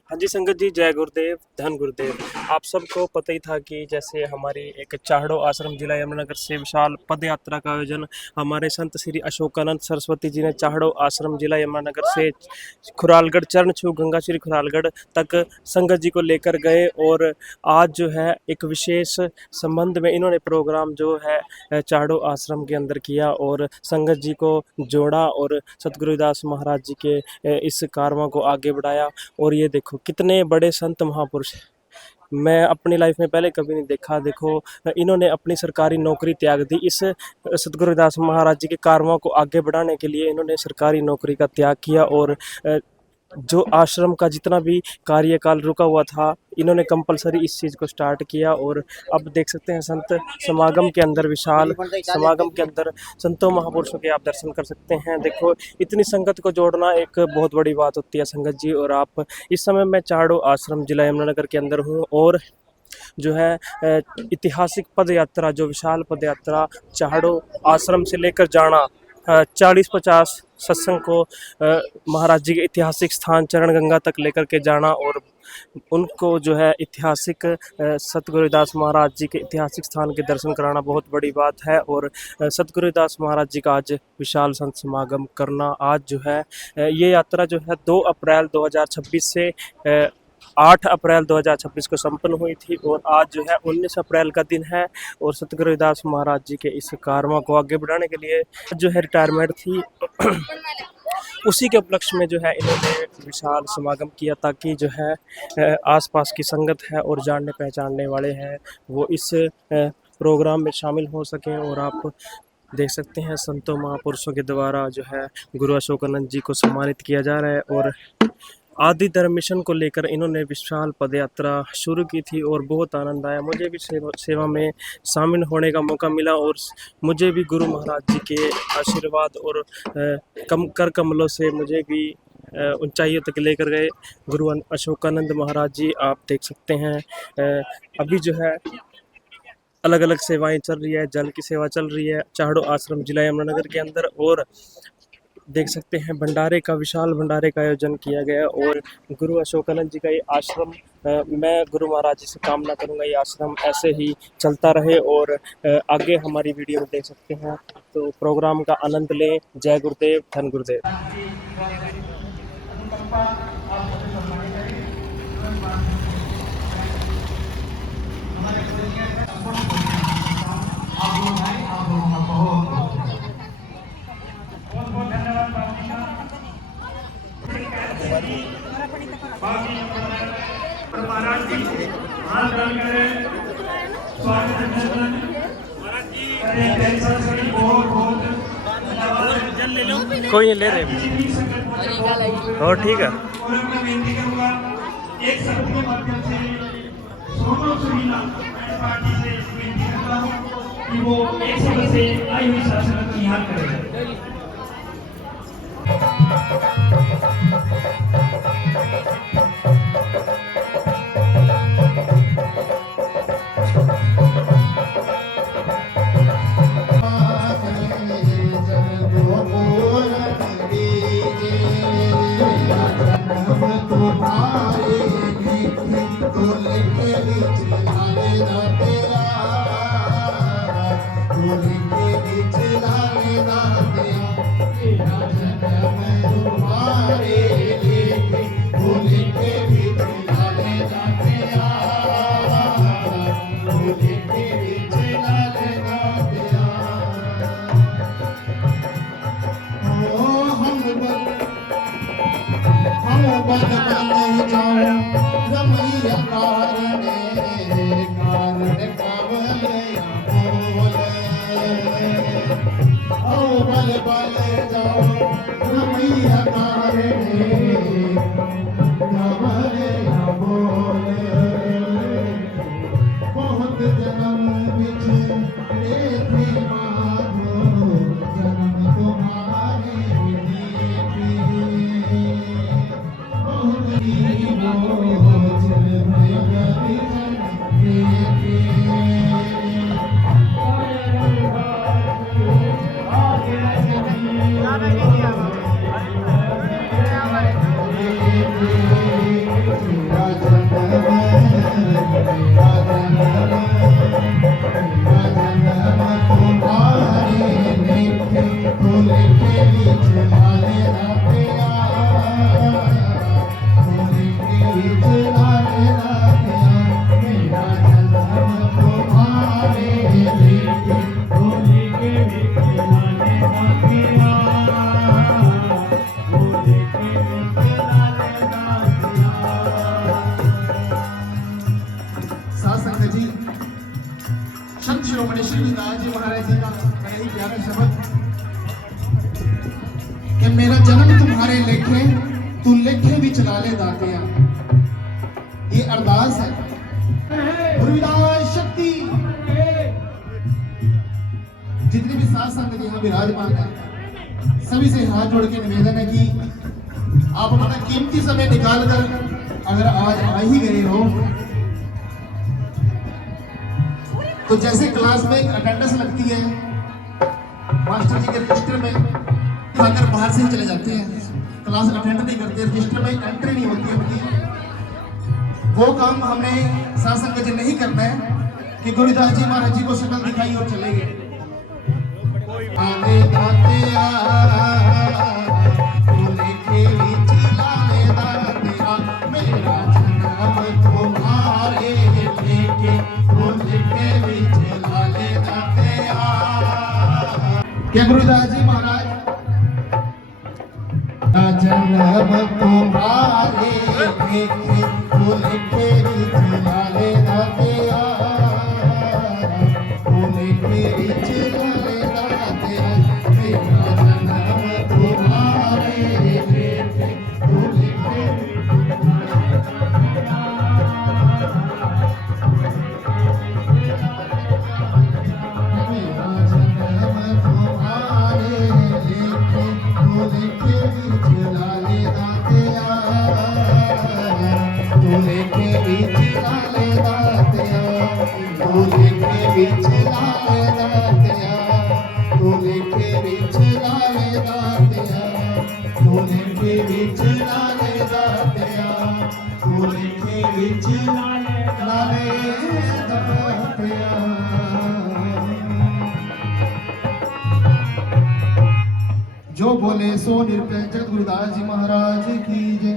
हाँ जी संगत जी, जय गुरुदेव, धन गुरुदेव। आप सबको पता ही था कि जैसे हमारी एक चाहड़ो आश्रम जिला यमुनानगर से विशाल पद यात्रा का आयोजन हमारे संत श्री अशोकानंद सरस्वती जी ने चाहड़ो आश्रम जिला यमुनानगर से खुरालगढ़ चरण छू गंगा श्री खुरालगढ़ तक संगत जी को लेकर गए। और आज जो है एक विशेष संबंध में इन्होंने प्रोग्राम जो है चाहड़ो आश्रम के अंदर किया और संगत जी को जोड़ा और सतगुरुदास महाराज जी के इस कारवां को आगे बढ़ाया। और ये देखो कितने बड़े संत महापुरुष, मैं अपनी लाइफ में पहले कभी नहीं देखा। देखो इन्होंने अपनी सरकारी नौकरी त्याग दी, इस सतगुरुदास महाराज जी के कारवां को आगे बढ़ाने के लिए इन्होंने सरकारी नौकरी का त्याग किया। और जो आश्रम का जितना भी कार्यकाल रुका हुआ था, इन्होंने कंपलसरी इस चीज़ को स्टार्ट किया। और अब देख सकते हैं संत समागम के अंदर, विशाल समागम के अंदर संतों महापुरुषों के आप दर्शन कर सकते हैं। देखो इतनी संगत को जोड़ना एक बहुत बड़ी बात होती है संगत जी। और आप इस समय मैं चाहड़ो आश्रम जिला यमुनानगर के अंदर हूँ और जो है ऐतिहासिक पद यात्रा, जो विशाल पद यात्रा चाहड़ो आश्रम से लेकर जाना 40-50 सत्संग को महाराज जी के ऐतिहासिक स्थान चरण गंगा तक लेकर के जाना और उनको जो है ऐतिहासिक सतगुरुदास महाराज जी के ऐतिहासिक स्थान के दर्शन कराना बहुत बड़ी बात है। और सतगुरुदास महाराज जी का आज विशाल संत समागम करना, आज जो है ये यात्रा जो है 2 अप्रैल 2026 से 8 अप्रैल 2026 को संपन्न हुई थी और आज जो है 19 अप्रैल का दिन है। और सतगुरुदास महाराज जी के इस कारवां को आगे बढ़ाने के लिए जो है रिटायरमेंट थी उसी के उपलक्ष्य में जो है इन्होंने विशाल समागम किया, ताकि जो है आसपास की संगत है और जानने पहचानने वाले हैं वो इस प्रोग्राम में शामिल हो सकें। और आप देख सकते हैं संतों महापुरुषों के द्वारा जो है गुरु अशोकानंद जी को सम्मानित किया जा रहा है। और आदि धर्म मिशन को लेकर इन्होंने विशाल पदयात्रा शुरू की थी और बहुत आनंद आया। मुझे भी सेवा में शामिल होने का मौका मिला और मुझे भी गुरु महाराज जी के आशीर्वाद और कर कमलों से मुझे भी ऊंचाइयों तक लेकर गए गुरु अशोकानंद महाराज जी। आप देख सकते हैं अभी जो है अलग अलग सेवाएं चल रही है, जल की सेवा चल रही है चाहड़ो आश्रम जिला यमुनानगर के अंदर। और देख सकते हैं भंडारे का, विशाल भंडारे का आयोजन किया गया। और गुरु अशोकानंद जी का ये आश्रम, मैं गुरु महाराज जी से कामना करूंगा ये आश्रम ऐसे ही चलता रहे और आगे हमारी वीडियो में देख सकते हैं। तो प्रोग्राम का आनंद लें। जय गुरुदेव, धन गुरुदेव। महाराज जी हाथ डाल करें, स्वागत जल ले लो, कोई ले रहे और ठीक है। और मैं विनती करूंगा एक शब्द के माध्यम से सोनू सुरीला पार्टी से विनती करता हूं कि वो एक शब्द से आई हुई शासन की याद करें। शिरोमणि श्री गुरुदास जी महाराज जी का बड़ा ही प्यारा शब्द कि मेरा जन्म तुम्हारे लेखे तू लेखे भी चला ले दातिया। ये अरदास है गुरुदास शक्ति। जितने भी साथ संगत यहाँ विराजमान है सभी से हाथ जोड़ के निवेदन है कि आप अपना कीमती समय निकाल कर अगर आज आ ही गए हो तो जैसे क्लास में एक अटेंडेंस लगती है मास्टर जी के रजिस्टर में, अगर बाहर से ही चले जाते हैं क्लास अटेंड नहीं करते, रजिस्टर में एंट्री नहीं होती उनकी, वो काम हमने साथ संगत जी नहीं करना है कि गुरुदास जी महाराज जी को शक्ल दिखाई और चले गए। आले दातिया लेके लाले दातिया मेरा जन्म तुम्हारे लेके लाले दातिया। क्या गुरुदास जी महाराज जन्म तुम्हारे लेके लाले दातिया जो बोले सो निर्भय जगत गुरुदास जी महाराज की जय।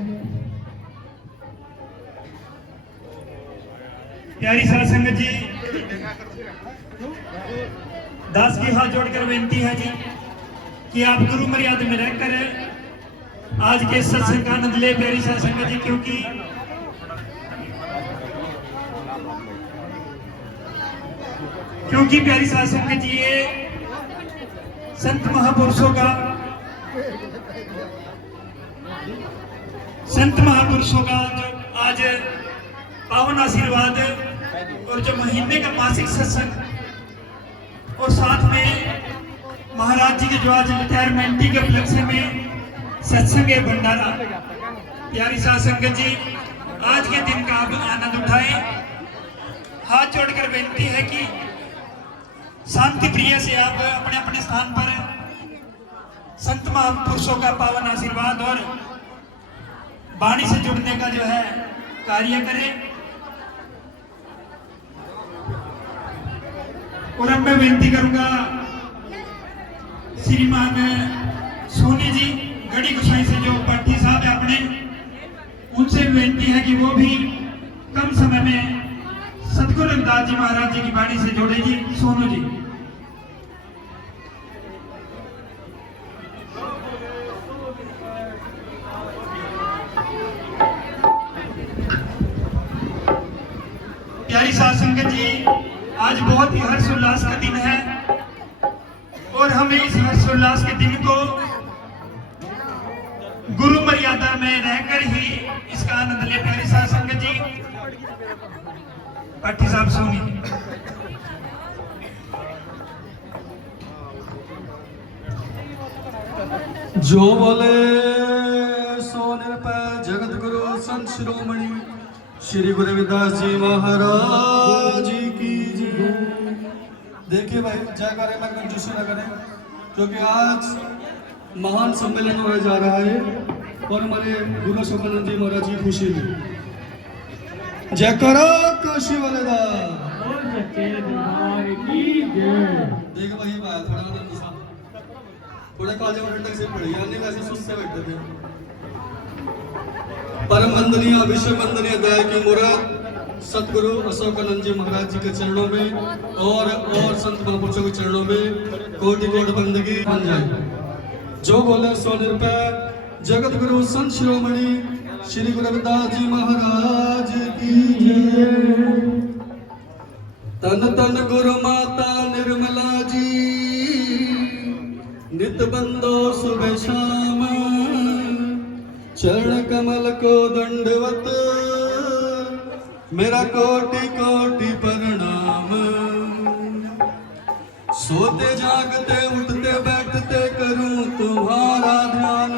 प्यारी साध संगत जी, दास की हाथ जोड़कर बेनती है जी कि आप गुरु मर्यादा में रहकर आज के सत्संग का आनंद ले। प्यारी साध संगत जी, क्योंकि प्यारी साध संगत जी ये संत महापुरुषों का जो आज पावन आशीर्वाद और जो महीने का मासिक सत्संग और साथ में महाराज जी के जो आज रिटायरमेंट के उपलक्ष्य में सत्संग है भंडारा। प्यारी साध संगत जी, आज के दिन का आप आनंद उठाएं। हाथ जोड़कर बेनती है कि शांति प्रिय से आप अपने अपने स्थान पर संत महापुरुषों का पावन आशीर्वाद और वाणी से जुड़ने का जो है कार्य करें। और अब मैं बेनती करूंगा श्रीमान सोनी जी गढ़ी गुसाई से जो पाठी साहब है अपने, उनसे बेनती है कि वो भी कम समय में सतगुरु रविदास जी महाराज जी की वाणी से जोड़े जी। सोनू जी। प्यारी साध संगत जी, आज बहुत ही हर्षोल्लास का दिन है और हमें इस हर्षोल्लास के दिन को गुरु मर्यादा में रहकर ही इसका आनंद ले। प्यारी साध संगत जी, पाठी साहब सोनी। जो बोले सो निरपै जगत गुरु संत शिरोमणि श्री गुरु रविदास जी महाराज की जय। देखिए भाई, जय करें मैं कंजूसी न करें, क्योंकि आज महान सम्मेलन होने जा रहा है और हमारे गुरु अशोकानंद जी महाराज जी खुशी में जय करो काशी वाले दा। देख भाई बात थोड़ा काले में ठंडक से पड़ी, यानी वैसे सुस्त से बैठे थे। परम वंदनीय विश्व वंदनीय दया की मुराद सतगुरु अशोकानंद जी महाराज जी के चरणों में और संत महापुरुषों के चरणों में कोटि कोटि बंदगी बन जाए। जो बोले सो निरपै जगत गुरु संत शिरोमणि श्री गुरु रविदास जी महाराज की जय। तन तन गुरु माता मेरा कोटि कोटि प्रणाम। सोते जागते उठते बैठते करूं तुम्हारा ध्यान।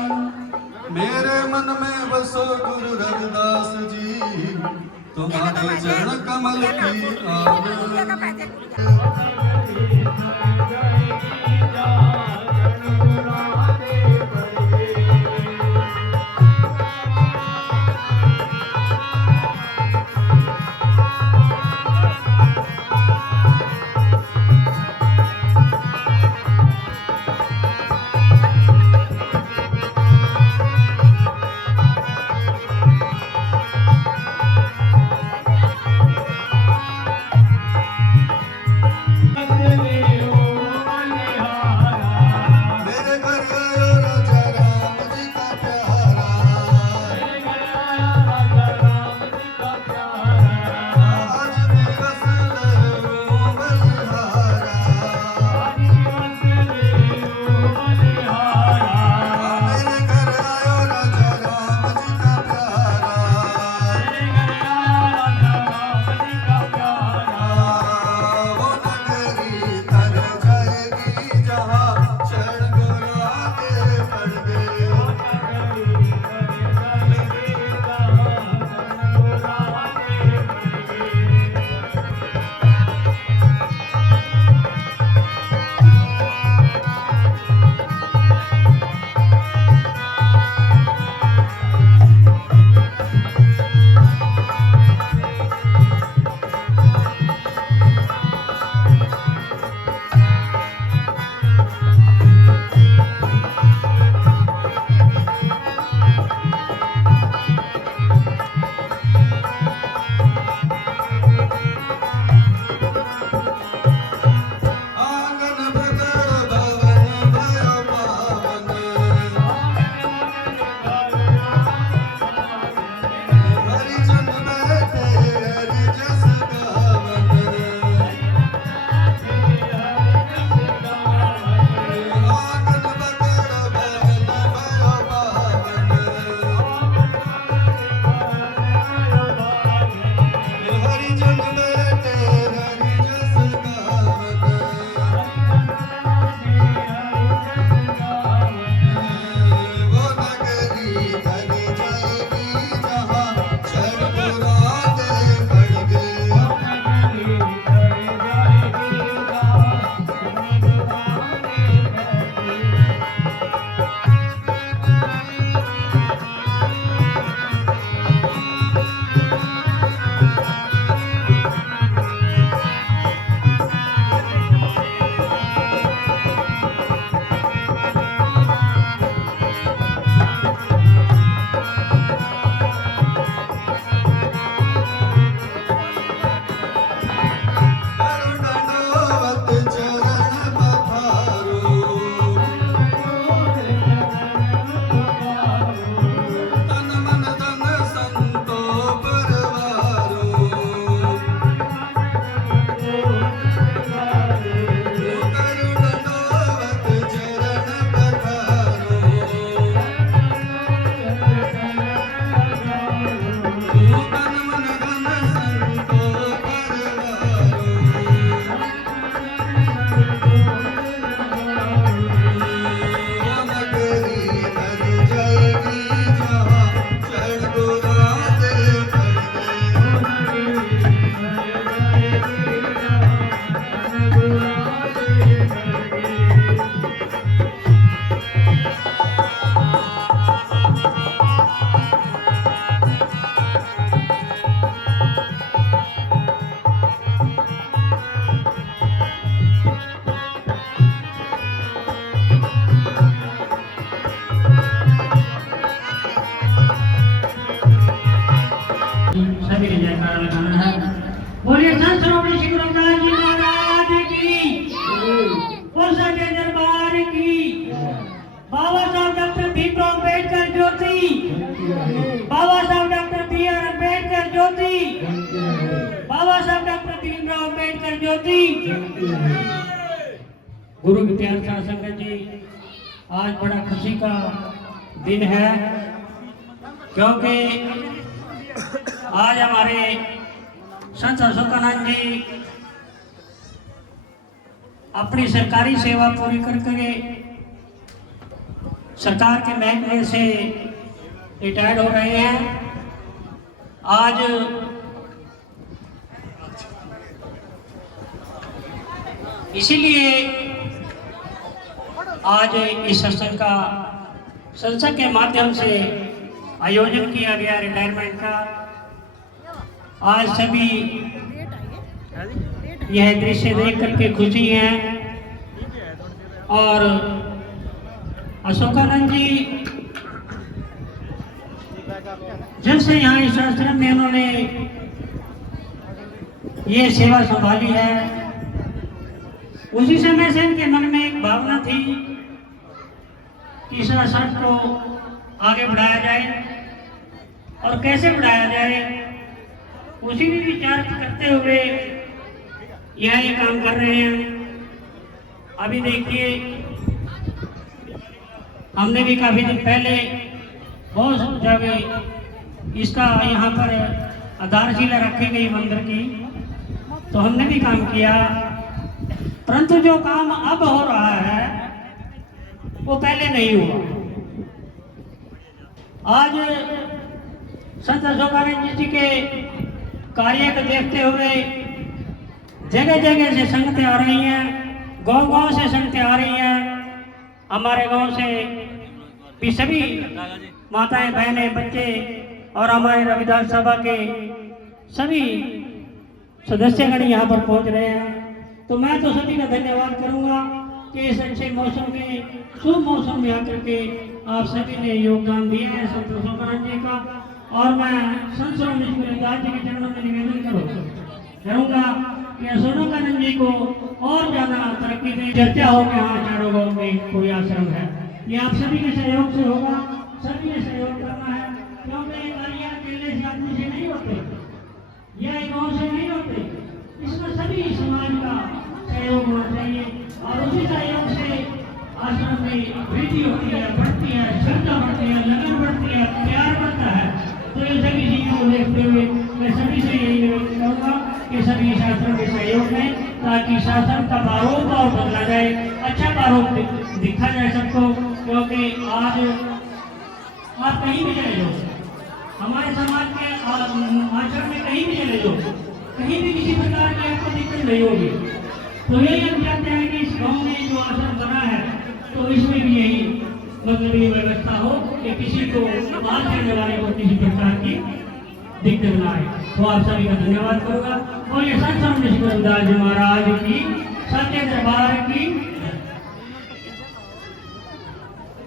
मेरे मन में बसो गुरु रविदास जी, तुम्हारे चरण कमल की आन। मेरे घर आयो राजा राम जी का प्यारा, आज दिवस लो बलिहारा। मेरे घर आयो राजा राम जी का प्यारा, वो नगरी तर जाएगी जहाँ चढ़ गोरा के पड़ गए। आंगन बगड़ भवन भयो पावन, हरिजन बैठे हरि जस गावन। आंगन बगड़ भवन भयो पावन, हरिजन बैठे हरि जस गावन। वो नगरी धनी जाएगी जहाँ चढ़ गोरा के पड़ गए। दंडवत चरण पखारो, तन मन धन संतो परवारो। दंडवत चरण पखारो, तन मन धन संतो परवारो। वो नगरी तर जाएगी जहाँ चढ़ गोरा के पड़ गए। सभी ने जयकारा लगाना है। बोलिए संत श्रोमणी श्री गुरु रविदास जी महाराज की, पुरुषों के दरबार की। बाबा साहब डॉक्टर भीमराव अम्बेडकर ज्योति, बाबा साहब डॉक्टर B.R. अम्बेडकर ज्योति, बाबा साहब डॉक्टर भीमराव अम्बेडकर ज्योति। गुरु की प्यार साथ संगत जी, आज बड़ा खुशी का दिन है, क्योंकि आज हमारे संत अशोकानंद जी अपनी सरकारी सेवा पूरी करके सरकार के महकमे से रिटायर्ड हो रहे हैं। आज इसीलिए आज इस सत्संग का संसद के माध्यम से आयोजन किया गया रिटायरमेंट का। आज सभी यह दृश्य देख करके खुशी है और अशोकानंद जी जब से यहाँ इस आश्रम में उन्होंने ये सेवा संभाली है, उसी समय से इनके मन में एक भावना थी कि इस आश्रम को आगे बढ़ाया जाए और कैसे बढ़ाया जाए, उसी भी विचार करते हुए यह ये काम कर रहे हैं। अभी देखिए हमने भी काफी दिन पहले बहुत जगह इसका यहाँ पर आधारशिला रखी गई मंदिर की, तो हमने भी काम किया, परंतु जो काम अब हो रहा है वो पहले नहीं हुआ। आज संत अशोकानंद जी के कार्य को देखते हुए जगह जगह से संगतें आ रही हैं, गांव गांव से संगतें आ रही हैं। हमारे गांव से भी सभी माताएं बहनें बच्चे और हमारे रविदास सभा के सभी सदस्यगण यहाँ पर पहुँच रहे हैं। तो मैं तो सभी का धन्यवाद करूँगा कि इस अच्छे मौसम में शुभ मौसम में आकर के आप सभी ने योगदान दिया है संत अशोकानंद जी का। और मैं संत रविदास जी के चरणों में निवेदन करूँगा कि अशोकानंद जी को और ज्यादा तरक्की दें। चर्चा हो कि हाँ चारों गाँव में कोई आश्रम है, ये आप सभी के सहयोग से होगा, सभी ने सहयोग करना है, क्योंकि कार्य अकेले से आदमी से नहीं होते, यह गाँव से नहीं होते, इसमें सभी समाज का सहयोग होना चाहिए और उसी सहयोग से आश्रम में वृद्धि होती है, बढ़ती है, श्रद्धा बढ़ती है, लगन बढ़ती है, प्यार बढ़ता है। तो ये सभी चीजों को देखते हुए मैं सभी से यही निवेदन करूँगा कि सभी शासन के सहयोग में, ताकि शासन का प्रारूप और बदला जाए, अच्छा प्रारूप दिखा जाए सबको। क्योंकि आज आप कहीं भी चले जाओ, हमारे समाज के आचरण में कहीं भी चले जाओ, कहीं भी किसी प्रकार की आपको दिक्कत नहीं होगी। तो यही हम चाहते हैं कि इस गाँव में जो आश्रम बना है तो इसमें भी यही मतलब ये व्यवस्था हो कि किसी को बाहर करने वाले को किसी प्रकार की दिक्कत न आए। तो आप सभी का धन्यवाद करूँगा और ये संत रविदास जी महाराज की सत्य दरबार की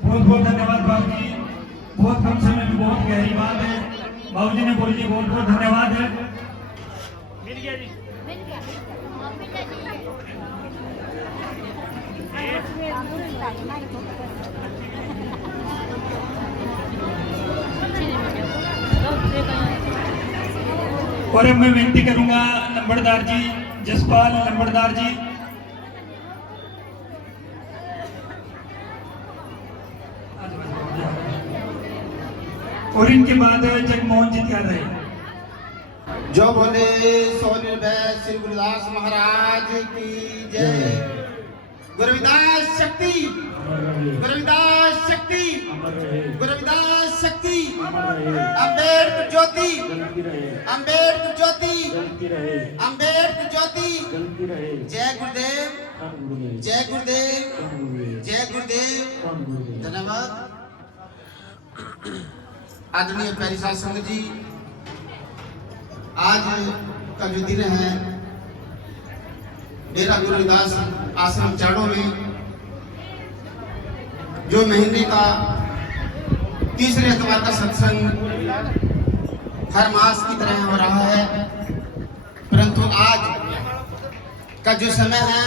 बहुत बहुत धन्यवाद बाबू जी। बहुत कम समय में बहुत गहरी बात है, बाबू जी ने बोली, बहुत बहुत धन्यवाद है। और अब मैं विनती करूंगा लंबड़दार जी, जसपाल लंबड़दार जी, और इनके बाद जगमोहन जी तैयार रहे। जो बोले सो निर्भय श्री गुरुदास महाराज की जय। गुरुविदास शक्ति, गुरुविदास शक्ति, गुरुविदास शक्ति। अम्बेडकर ज्योति, अम्बेडकर ज्योति, अम्बेडकर ज्योति। जय गुरुदेव, जय गुरुदेव, जय गुरुदेव। धन्यवाद। आदरणीय प्यारी साध संगत जी, आज का जो दिन है डेरा गुरुदास आश्रम चाड़ों में जो महीने का तीसरे इतवार का सत्संग हर मास की तरह हो रहा है, परंतु आज का जो समय है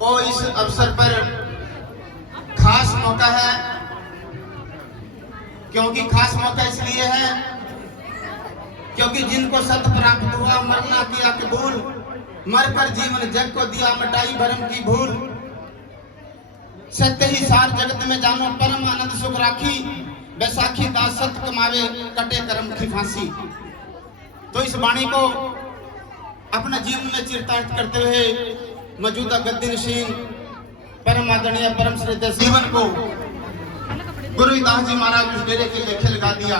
वो इस अवसर पर खास मौका है। क्योंकि खास मौका इसलिए है क्योंकि जिनको सत्य प्राप्त हुआ, मरना किया कबूल, मरकर जीवन जग को दिया मिटाई भरम की भूल। सत्य ही सार जगत में जानो परम आनंद सुख राखी, बैसाखी दास सत्य कमावे कटे कर्म की फांसी। तो इस वाणी को अपना जीवन में चरितार्थ करते हुए मौजूदा गद्दी नशीन परम आदरणीय परम श्रद्धेय जीवन को गुरु रविदास जी महाराज उस डेरे के लेखे लगा दिया।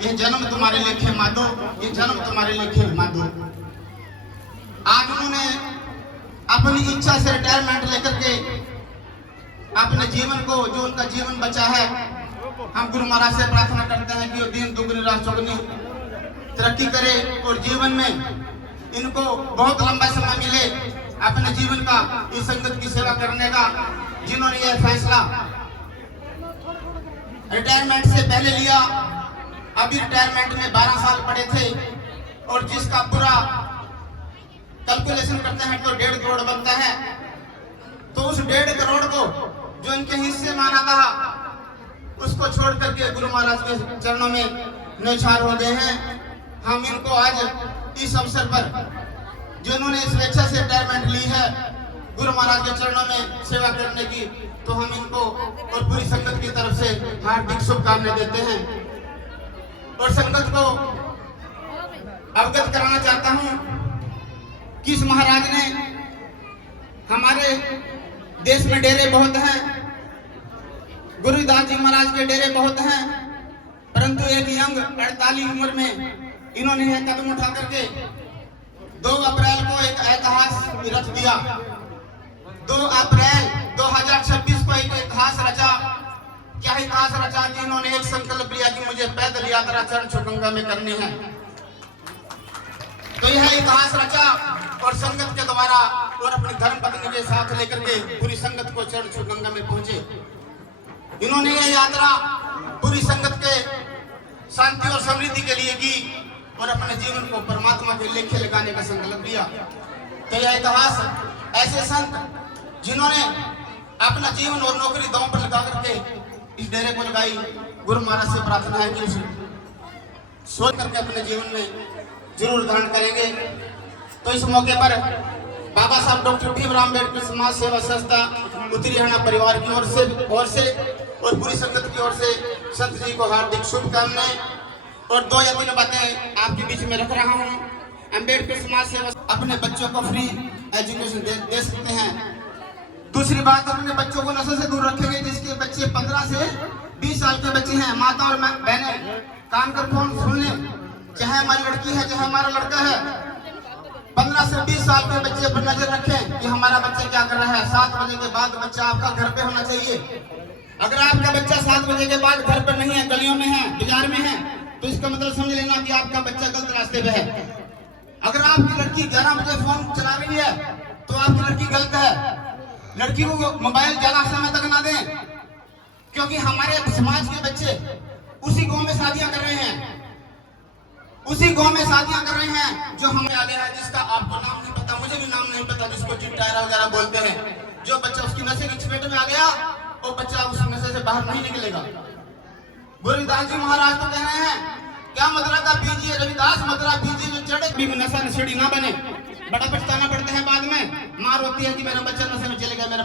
ये जन्म तुम्हारे लेखे माधो, ये जन्म तुम्हारे लेखे माधो। आज उन्होंने अपनी इच्छा से रिटायरमेंट लेकर के अपने जीवन को, जो उनका जीवन बचा है, हम गुरु महाराज से प्रार्थना करते हैं कि वो दिन दुगनी रात चौगनी तरक्की करे और जीवन में इनको बहुत लंबा समय मिले अपने जीवन का इस संगत की सेवा करने का। जिन्होंने यह फैसला रिटायरमेंट से पहले लिया, अभी रिटायरमेंट में 12 साल पड़े थे और जिसका पूरा कैलकुलेशन करते हैं तो 1.5 करोड़ बनता है। तो उस 1.5 करोड़ को जो इनके हिस्से माना था उसको छोड़ करके गुरु महाराज के चरणों में न्यौछावर हो गए हैं। हम इनको आज इस अवसर पर जो इन्होंने स्वेच्छा से रिटायरमेंट ली है गुरु महाराज के चरणों में सेवा करने की, तो हम इनको और पूरी संगत की तरफ से हार्दिक शुभकामनाएं देते हैं। और संगत को अवगत कराना चाहता हूं कि इस महाराज ने, हमारे देश में डेरे बहुत हैं, गुरु रविदास जी महाराज के डेरे बहुत हैं, परंतु एक यंग 48 उम्र में इन्होंने यह कदम उठा करके 2 अप्रैल को एक ऐतिहासिक रच दिया। 2 अप्रैल 2026 को एक इतिहास रचा। क्या इतिहास रचा कि इन्होंने एक संकल्प लिया कि मुझे पैदल यात्रा चरण छू गंगा में करनी है। तो यह इतिहास रचा और संगत के द्वारा और अपनी धर्म पत्नी के साथ लेकर के पूरी संगत को चरण छू गंगा में पहुंचे। इन्होंने यह यात्रा पूरी संगत के शांति और समृद्धि के लिए की और अपने जीवन को परमात्मा के लेखे लगाने का संकल्प लिया। तो यह इतिहास ऐसे संत जिन्होंने अपना जीवन और नौकरी दांव पर लगा करके इस डेरे को लगाई, गुरु महाराज से प्रार्थना है कि उसे सोच करके अपने जीवन में जरूर धारण करेंगे। तो इस मौके पर बाबा साहब डॉक्टर भीमराव अम्बेडकर समाज सेवा संस्था उत्तरी हरियाणा परिवार की ओर से और पूरी संगत की ओर से संत जी को हार्दिक शुभकामनाएं। और 2 या 3 बातें आपके बीच में रख रहा हूं। अम्बेडकर समाज सेवा अपने बच्चों को फ्री एजुकेशन दे सकते हैं। दूसरी बात, अपने बच्चों को नशे से दूर रखेंगे। जिसके बच्चे 15 से 20 साल के बच्चे हैं, माता और बहनें कान कर फोन सुन लें, चाहे हमारी लड़की है चाहे हमारा लड़का है, 15 से 20 साल के बच्चे पर नजर रखें कि हमारा बच्चा क्या कर रहा है। 7 बजे के बाद बच्चा आपका घर पे होना चाहिए। अगर आपका बच्चा 7 बजे के बाद घर पर नहीं है, गलियों में है, बाजार में है, तो इसका मतलब समझ लेना कि आपका बच्चा गलत रास्ते पे है। अगर आपकी लड़की 11 बजे फोन चला रही है तो आपकी लड़की गलत है। लड़की को मोबाइल ज्यादा समय तक ना दें, क्योंकि हमारे समाज के बच्चे उसी गांव में शादियां कर रहे हैं, जो हमें आगे है, जिसका आपको नाम नहीं पता, मुझे भी नाम नहीं पता, जिसको चिट्टायरा वगैरह बोलते हैं। जो बच्चा उसकी नशे की चपेट में आ गया, वो बच्चा उस नशे से बाहर नहीं निकलेगा। गुरु रविदास जी महाराज तो कह रहे हैं, क्या मदरसा पीजिए रविदास, मदरा पीजिए जो चढ़े, भी नशा नशेड़ी ना बने। बड़ा पछताना पड़ता है बाद में, माँ रोती है कि मेरा बच्चा नशे में चले गया, मेरा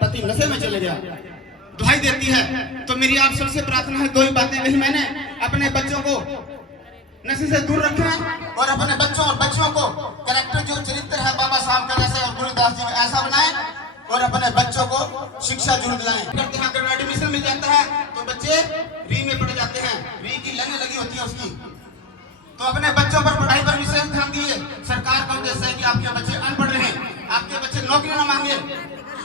पति नशे में चले गया, दुहाई देती है। तो मेरी आप सबसे प्रार्थना है, 2 ही बातें कही मैंने, अपने बच्चों को नशे से दूर रखें और अपने बच्चों को कैरेक्टर जो चरित्र है बाबा साहब का जैसे और गुरुदास जी का ऐसा बनाए और अपने बच्चों को शिक्षा जरूर दिलाएं। करते हैं, अगर एडमिशन मिल जाता है तो बच्चे री में पढ़ जाते हैं, री की लाइनें लगी होती है उसकी। तो अपने बच्चों पर पढ़ाई पर विशेष ध्यान दिए। सरकार का उद्देश्य है कि आपके बच्चे अनपढ़ रहे, आपके बच्चे नौकरी न मांगे।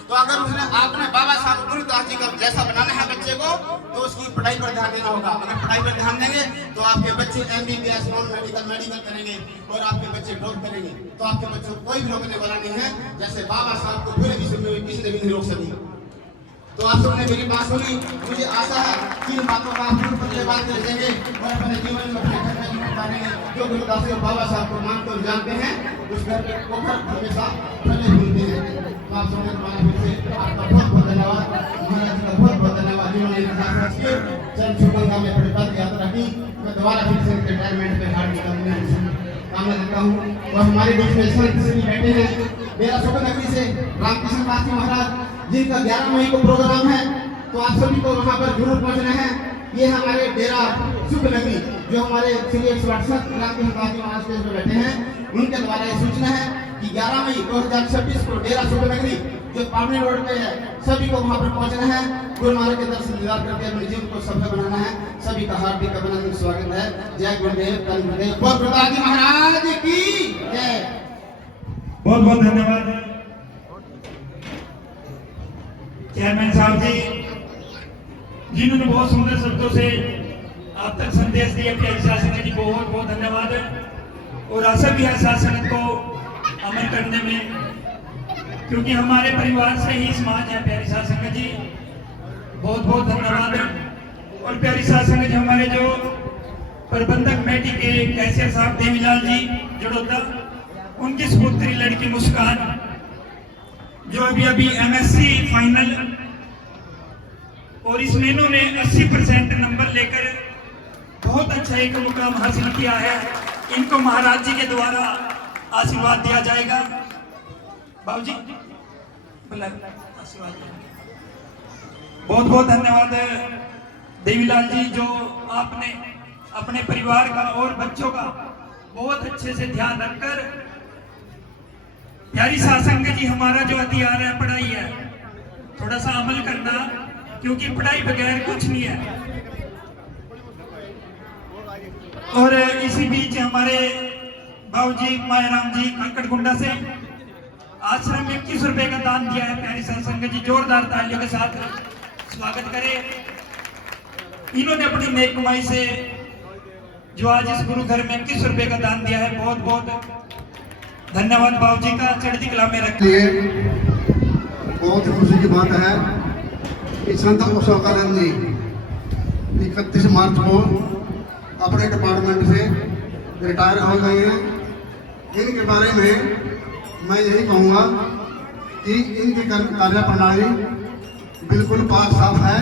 तो अगर आपने बाबा साहब गुरुदास जी का जैसा बनाना है बच्चे को, तो उसकी पढ़ाई पर ध्यान देना होगा। अगर पढ़ाई पर ध्यान देंगे तो आपके बच्चे MBBS नॉन मेडिकल करेंगे और आपके बच्चे ड्रॉप करेंगे, तो आपके बच्चों को कोई भी रोकने वाला नहीं है। जैसे बाबा साहब को पूरे विश्व में किसी ने भी नहीं रोक सकी। तो आप सबने मेरी बात सुनी, मुझे आशा है कि इन बातों का आप पहले बात करेंगे और अपने जीवन में अपने घर में उतारेंगे। जो गुरुदास और बाबा साहब को मानते और जानते हैं, उस घर के पोखर हमेशा फले फूलते हैं। तो आप सबने फिर से आपका बहुत धन्यवाद, महाराज जी का बहुत धन्यवाद, जिन्होंने चरण छू गंगा में पद यात्रा की। मैं दोबारा फिर से रिटायरमेंट पे हार्दिक कामना देता हूँ। और हमारे बीच में संत श्री बैठे हैं, मेरा सुख नगरी से रामकृष्ण दास जी महाराज जिनका 11 मई को प्रोग्राम है, तो आप सभी को वहां पर जरूर पहुंचना है। ये हमारे डेरा शुभ नगरी जो हमारे श्री 168 ग्राम पंचायत महाराज स्टेज पर बैठे हैं, उनके द्वारा ये सूचना है कि 11 मई 2026 को डेरा शुभ नगरी जो पावनी रोड पे है, सभी को वहां पर पहुंचना है। गुरु महाराज के दर्शन दीदार करके अपने जीवन को सफल बनाना है। सभी का हार्दिक अभिनंदन स्वागत है। जय गुरुदेव, धन गुरुदेव, बोल गुरुदास जी महाराज की जय। बहुत बहुत धन्यवाद चेयरमैन साहब जी, जिन्होंने बहुत सुंदर शब्दों से आप तक संदेश दिया। प्यारी शासन जी बहुत बहुत धन्यवाद। और आशा भी है शासन को अमल करने में, क्योंकि हमारे परिवार से ही समाज है। प्यारी शासन जी बहुत बहुत धन्यवाद। और प्यारी शासन जी हमारे जो प्रबंधक कमेटी के कैशियर साहब देवीलाल जी जड़ोदा, उनकी सुपुत्री लड़की मुस्कान जो अभी अभी MSc फाइनल और इसमें इन्होंने 80% नंबर लेकर बहुत अच्छा एक मुकाम हासिल किया है। इनको महाराज जी के द्वारा आशीर्वाद दिया जाएगा। बाबूजी आशीर्वाद। बहुत बहुत धन्यवाद देवीलाल जी, जो आपने अपने परिवार का और बच्चों का बहुत अच्छे से ध्यान रखकर, प्यारी शासन जी हमारा जो हथियार है पढ़ाई है, थोड़ा सा अमल करना, क्योंकि पढ़ाई बगैर कुछ नहीं है। और इसी बीच हमारे बाबूजी मायाराम जी काकड़गुंडा से आश्रम में 21 रुपए का दान दिया है। प्यारी शासन जी जोरदार तालियों के साथ स्वागत करें। इन्होंने अपनी नेक कमाई से जो आज इस गुरु घर में 21 रुपए का दान दिया है, बहुत बहुत धन्यवाद बाबूजी का। चढ़ती कला में रखिए। बहुत ही खुशी की बात है कि संत अशोकानंद जी 31 मार्च को अपने डिपार्टमेंट से रिटायर हो गए हैं। इनके बारे में मैं यही कहूँगा कि इनकी कार्य प्रणाली बिल्कुल पाक साफ है,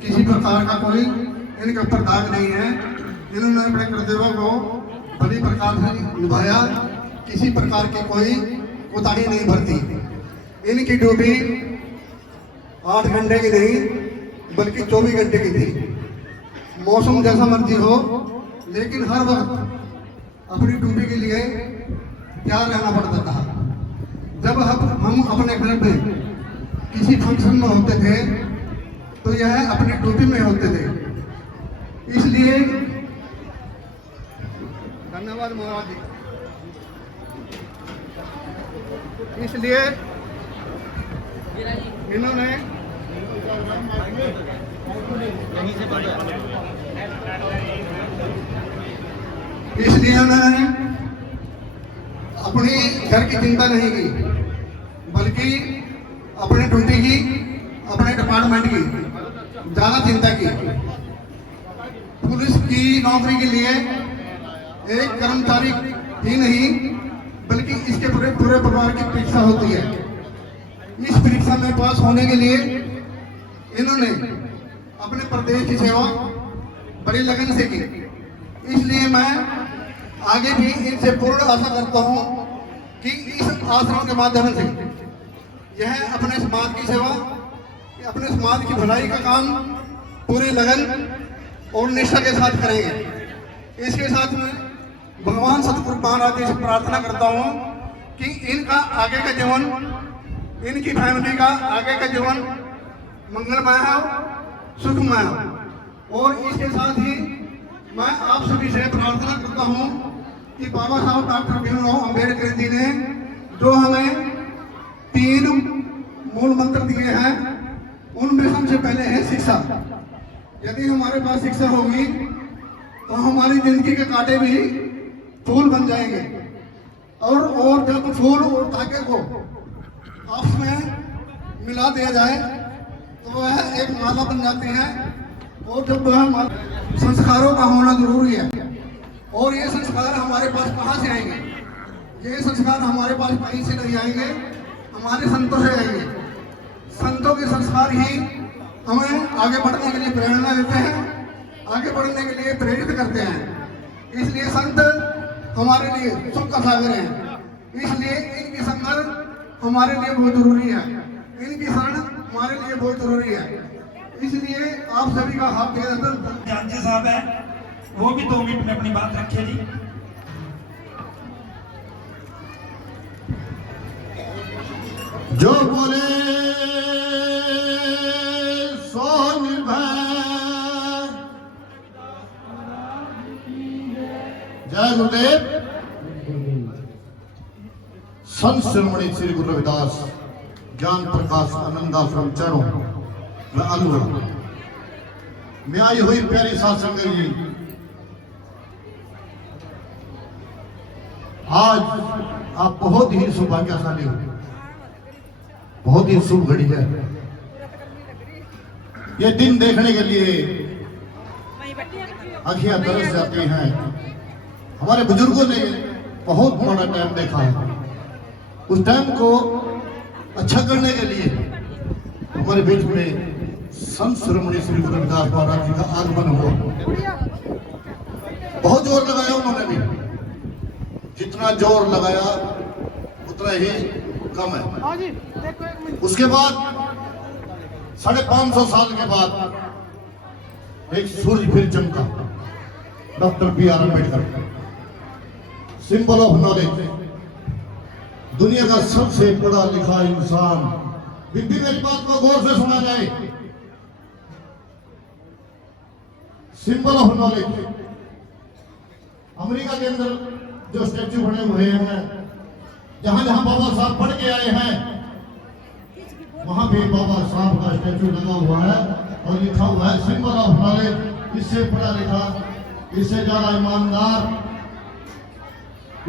किसी प्रकार का कोई इनके ऊपर दाग नहीं है। इन्होंने अपने कर्तव्यों को बड़ी प्रकार से निभाया, किसी प्रकार की कोई कोताही नहीं बरती। इनकी ड्यूटी 8 घंटे की नहीं बल्कि 24 घंटे की थी। मौसम जैसा मर्जी हो, लेकिन हर वक्त अपनी ड्यूटी के लिए तैयार रहना पड़ता था। जब हम अपने घर में किसी फंक्शन में होते थे तो यह अपनी ड्यूटी में होते थे। इसलिए धन्यवाद महाराज जी। इसलिए इन्होंने अपनी घर की चिंता नहीं की, बल्कि अपनी ड्यूटी की, अपने डिपार्टमेंट की ज्यादा चिंता की। पुलिस की नौकरी के लिए एक कर्मचारी ही नहीं बल्कि इसके पूरे परिवार की परीक्षा होती है। इस परीक्षा में पास होने के लिए इन्होंने अपने प्रदेश की सेवा बड़ी लगन से की। इसलिए मैं आगे भी इनसे पूर्ण आशा करता हूं कि इस आश्रम के माध्यम से यह अपने समाज की सेवा, अपने समाज की भलाई का काम पूरी लगन और निष्ठा के साथ करेंगे। इसके साथ में भगवान सतगुरु महाराज जी से प्रार्थना करता हूं कि इनका आगे का जीवन, इनकी फैमिली का आगे का जीवन मंगलमय हो, सुखमय हो। और इसके साथ ही मैं आप सभी से प्रार्थना करता हूं कि बाबा साहब डॉक्टर भीमराव अंबेडकर जी ने जो हमें 3 मूल मंत्र दिए हैं, उनमें सबसे पहले है शिक्षा। यदि हमारे पास शिक्षा होगी तो हमारी जिंदगी के कांटे भी फूल बन जाएंगे। और जब फूल और धागे को आपस में मिला दिया जाए तो वह एक माला बन जाती है। और जब वह संस्कारों का होना जरूरी है। और ये संस्कार हमारे पास कहाँ से आएंगे? ये संस्कार हमारे पास कहीं से नहीं आएंगे, हमारे संतों से आएंगे। संतों के संस्कार ही हमें आगे बढ़ने के लिए प्रेरणा देते हैं, आगे बढ़ने के लिए प्रेरित करते हैं। इसलिए संत हमारे लिए सुख का सागर है। इसलिए इनकी संगत हमारे लिए बहुत जरूरी है, इनकी शरण हमारे लिए बहुत जरूरी है। इसलिए आप सभी का हाथ निरंतर जानजी साहब है, वो भी 2 मिनट में अपनी बात रखे जी। जो बोले सो निर्भय। जय गुरुदेव। संत शिरोमणि श्री गुरु रविदास ज्ञान प्रकाश आनंदाश्रम चरणों में अलवर में आई हुई प्यारी साध संगत जी, आज आप बहुत ही सौभाग्यशाली हो, बहुत ही शुभ घड़ी है। ये दिन देखने के लिए आंखें तरस जाती हैं। हमारे बुजुर्गों ने बहुत बड़ा टाइम देखा है, उस टाइम को अच्छा करने के लिए हमारे बीच में संत शिरोमणि श्री गुरु रविदास महाराज जी का आगमन हुआ। बहुत जोर लगाया उन्होंने भी, जितना जोर लगाया उतना ही कम है। उसके बाद 550 साल के बाद एक सूर्य फिर चमका, doctor B.R. Ambedkar, symbol of knowledge, दुनिया का सबसे पढ़ा लिखा इंसान। बिल्कुल मेरी बात को गौर से सुना जाए। सिंबल ऑफ नॉलेज, अमेरिका के अंदर जो स्टैच्यू बने हुए हैं, जहां जहां बाबा साहब पढ़ के आए हैं, वहां भी बाबा साहब का स्टैच्यू लगा हुआ है और लिखा हुआ है सिंबल ऑफ नॉलेज। इससे पढ़ा लिखा, इससे ज्यादा ईमानदार,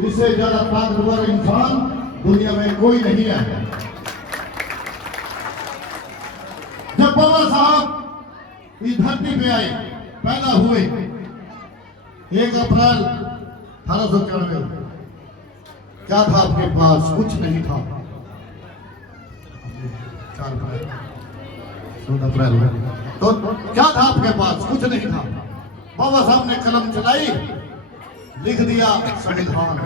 इससे ज्यादा ताकतवर इंसान दुनिया में कोई नहीं है। जब बाबा साहब इस धरती पे आए, पैदा हुए 1 अप्रैल 1894, क्या था आपके पास? कुछ नहीं था। 4 अप्रैल 14 अप्रैल तो क्या था आपके पास? कुछ नहीं था। बाबा साहब ने कलम चलाई, लिख दिया संविधान।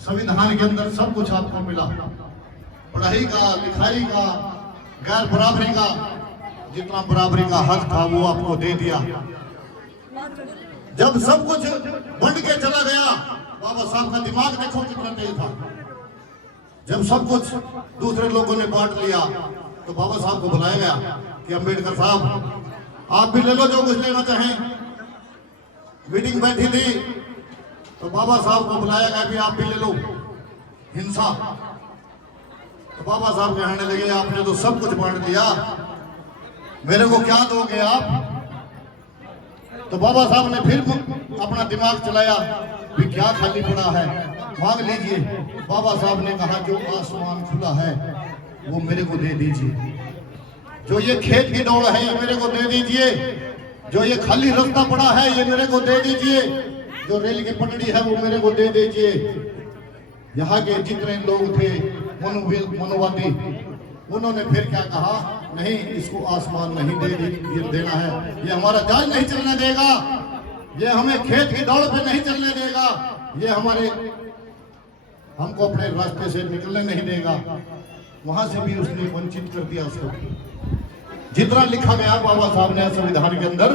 संविधान के अंदर सब कुछ आपको मिला, पढ़ाई का, लिखाई का, गैर बराबरी का, जितना बराबरी का हक था वो आपको दे दिया। जब सब कुछ बंट के चला गया, बाबा साहब का दिमाग देखो कितना तेज था। जब सब कुछ दूसरे लोगों ने बांट लिया तो बाबा साहब को बुलाया गया कि अम्बेडकर साहब आप भी ले लो जो कुछ लेना चाहें। मीटिंग बैठी थी तो बाबा साहब को बुलाया गया कि आप भी ले लो हिंसा। तो बाबा साहब कहने लगे आपने तो सब कुछ बांट दिया, मेरे को क्या दोगे आप? तो बाबा साहब ने फिर अपना दिमाग चलाया कि क्या खाली पड़ा है, मांग लीजिए। बाबा साहब ने कहा जो आसमान खुला है वो मेरे को दे दीजिए, जो ये खेत की दौड़ है ये मेरे को दे दीजिए, जो ये खाली रास्ता पड़ा है ये मेरे को दे दीजिए, जो रेल की पटड़ी है वो मेरे को दे दीजिए। यहाँ के जितने लोग थे मनोवादी, उन्होंने फिर क्या कहा, नहीं इसको आसमान नहीं देना है, ये हमारा जहाज नहीं चलने देगा, ये हमें खेत की दौड़ पे नहीं चलने देगा, ये हमको अपने रास्ते से निकलने नहीं देगा। वहां से भी उसने वंचित कर दिया उसको। जितना लिखा गया बाबा साहब ने संविधान के अंदर,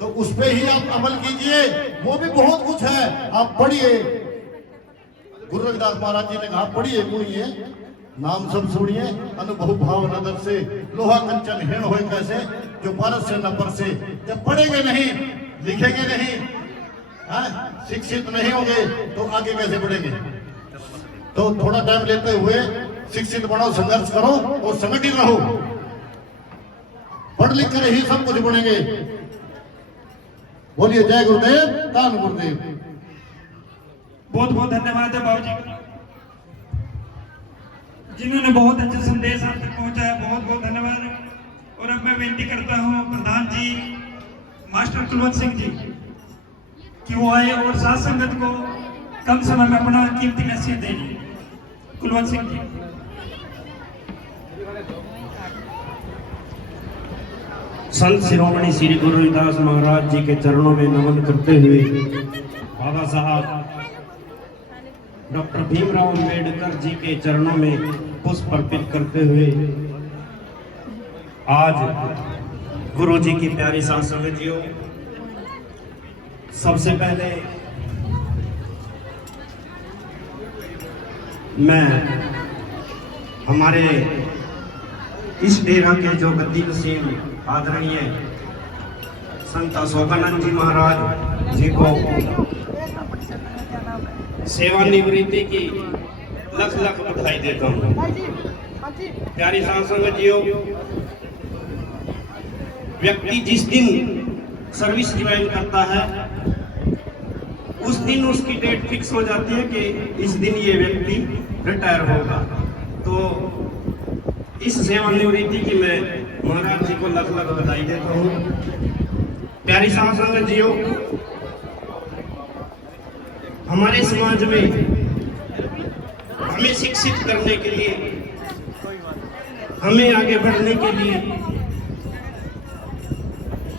तो उस पे ही आप अमल कीजिए, वो भी बहुत कुछ है, आप पढ़िए। गुरु रविदास महाराज जी ने कहा पढ़िए मुड़िए, नाम सब सुनिए, अनुभव भाव नदर से लोहा कंचन हेण होए कैसे, जो भारत से न परसे। जब पढ़ेंगे नहीं, लिखेंगे नहीं, शिक्षित नहीं होंगे तो आगे कैसे बढ़ेंगे? तो थोड़ा टाइम लेते हुए शिक्षित बनो, संघर्ष करो और संगठित रहो। पढ़ लिख कर ही सब कुछ बनेंगे। बोलिए जय गुरुदेव, धन गुरुदेव। बहुत बहुत धन्यवाद है बाबू जी, जिन्होंने बहुत अच्छा संदेश आप तक पहुंचाया। बहुत बहुत धन्यवाद। और अब मैं विनती करता हूं प्रधान जी मास्टर कुलवंत सिंह जी कि वो आए और साथ संगत को कम समय में अपना कीमती नसीहत दें। कुलवंत सिंह जी। संत शिरोमणि श्री गुरु रविदास महाराज जी के चरणों में नमन करते हुए बाबा साहब डॉक्टर भीमराव अंबेडकर जी के चरणों में पुष्प अर्पित करते हुए आज गुरु जी की प्यारी साथ समझियो, सबसे पहले मैं हमारे इस डेरा के जो गद्दी नसीब आदरणीय संत अशोकानंद जी महाराज जी को सेवानिवृत्ति की लख लख बधाई देता हूँ। प्यारी साथ समझियो, व्यक्ति जिस दिन सर्विस ज्वाइन करता है उस दिन उसकी डेट फिक्स हो जाती है कि इस दिन ये व्यक्ति रिटायर होगा। तो इस सेवानिवृत्ति की मैं महाराज जी को लख लख बधाई देता हूँ। प्यारी साथ संगतियों, हमारे समाज में हमें शिक्षित करने के लिए, हमें आगे बढ़ने के लिए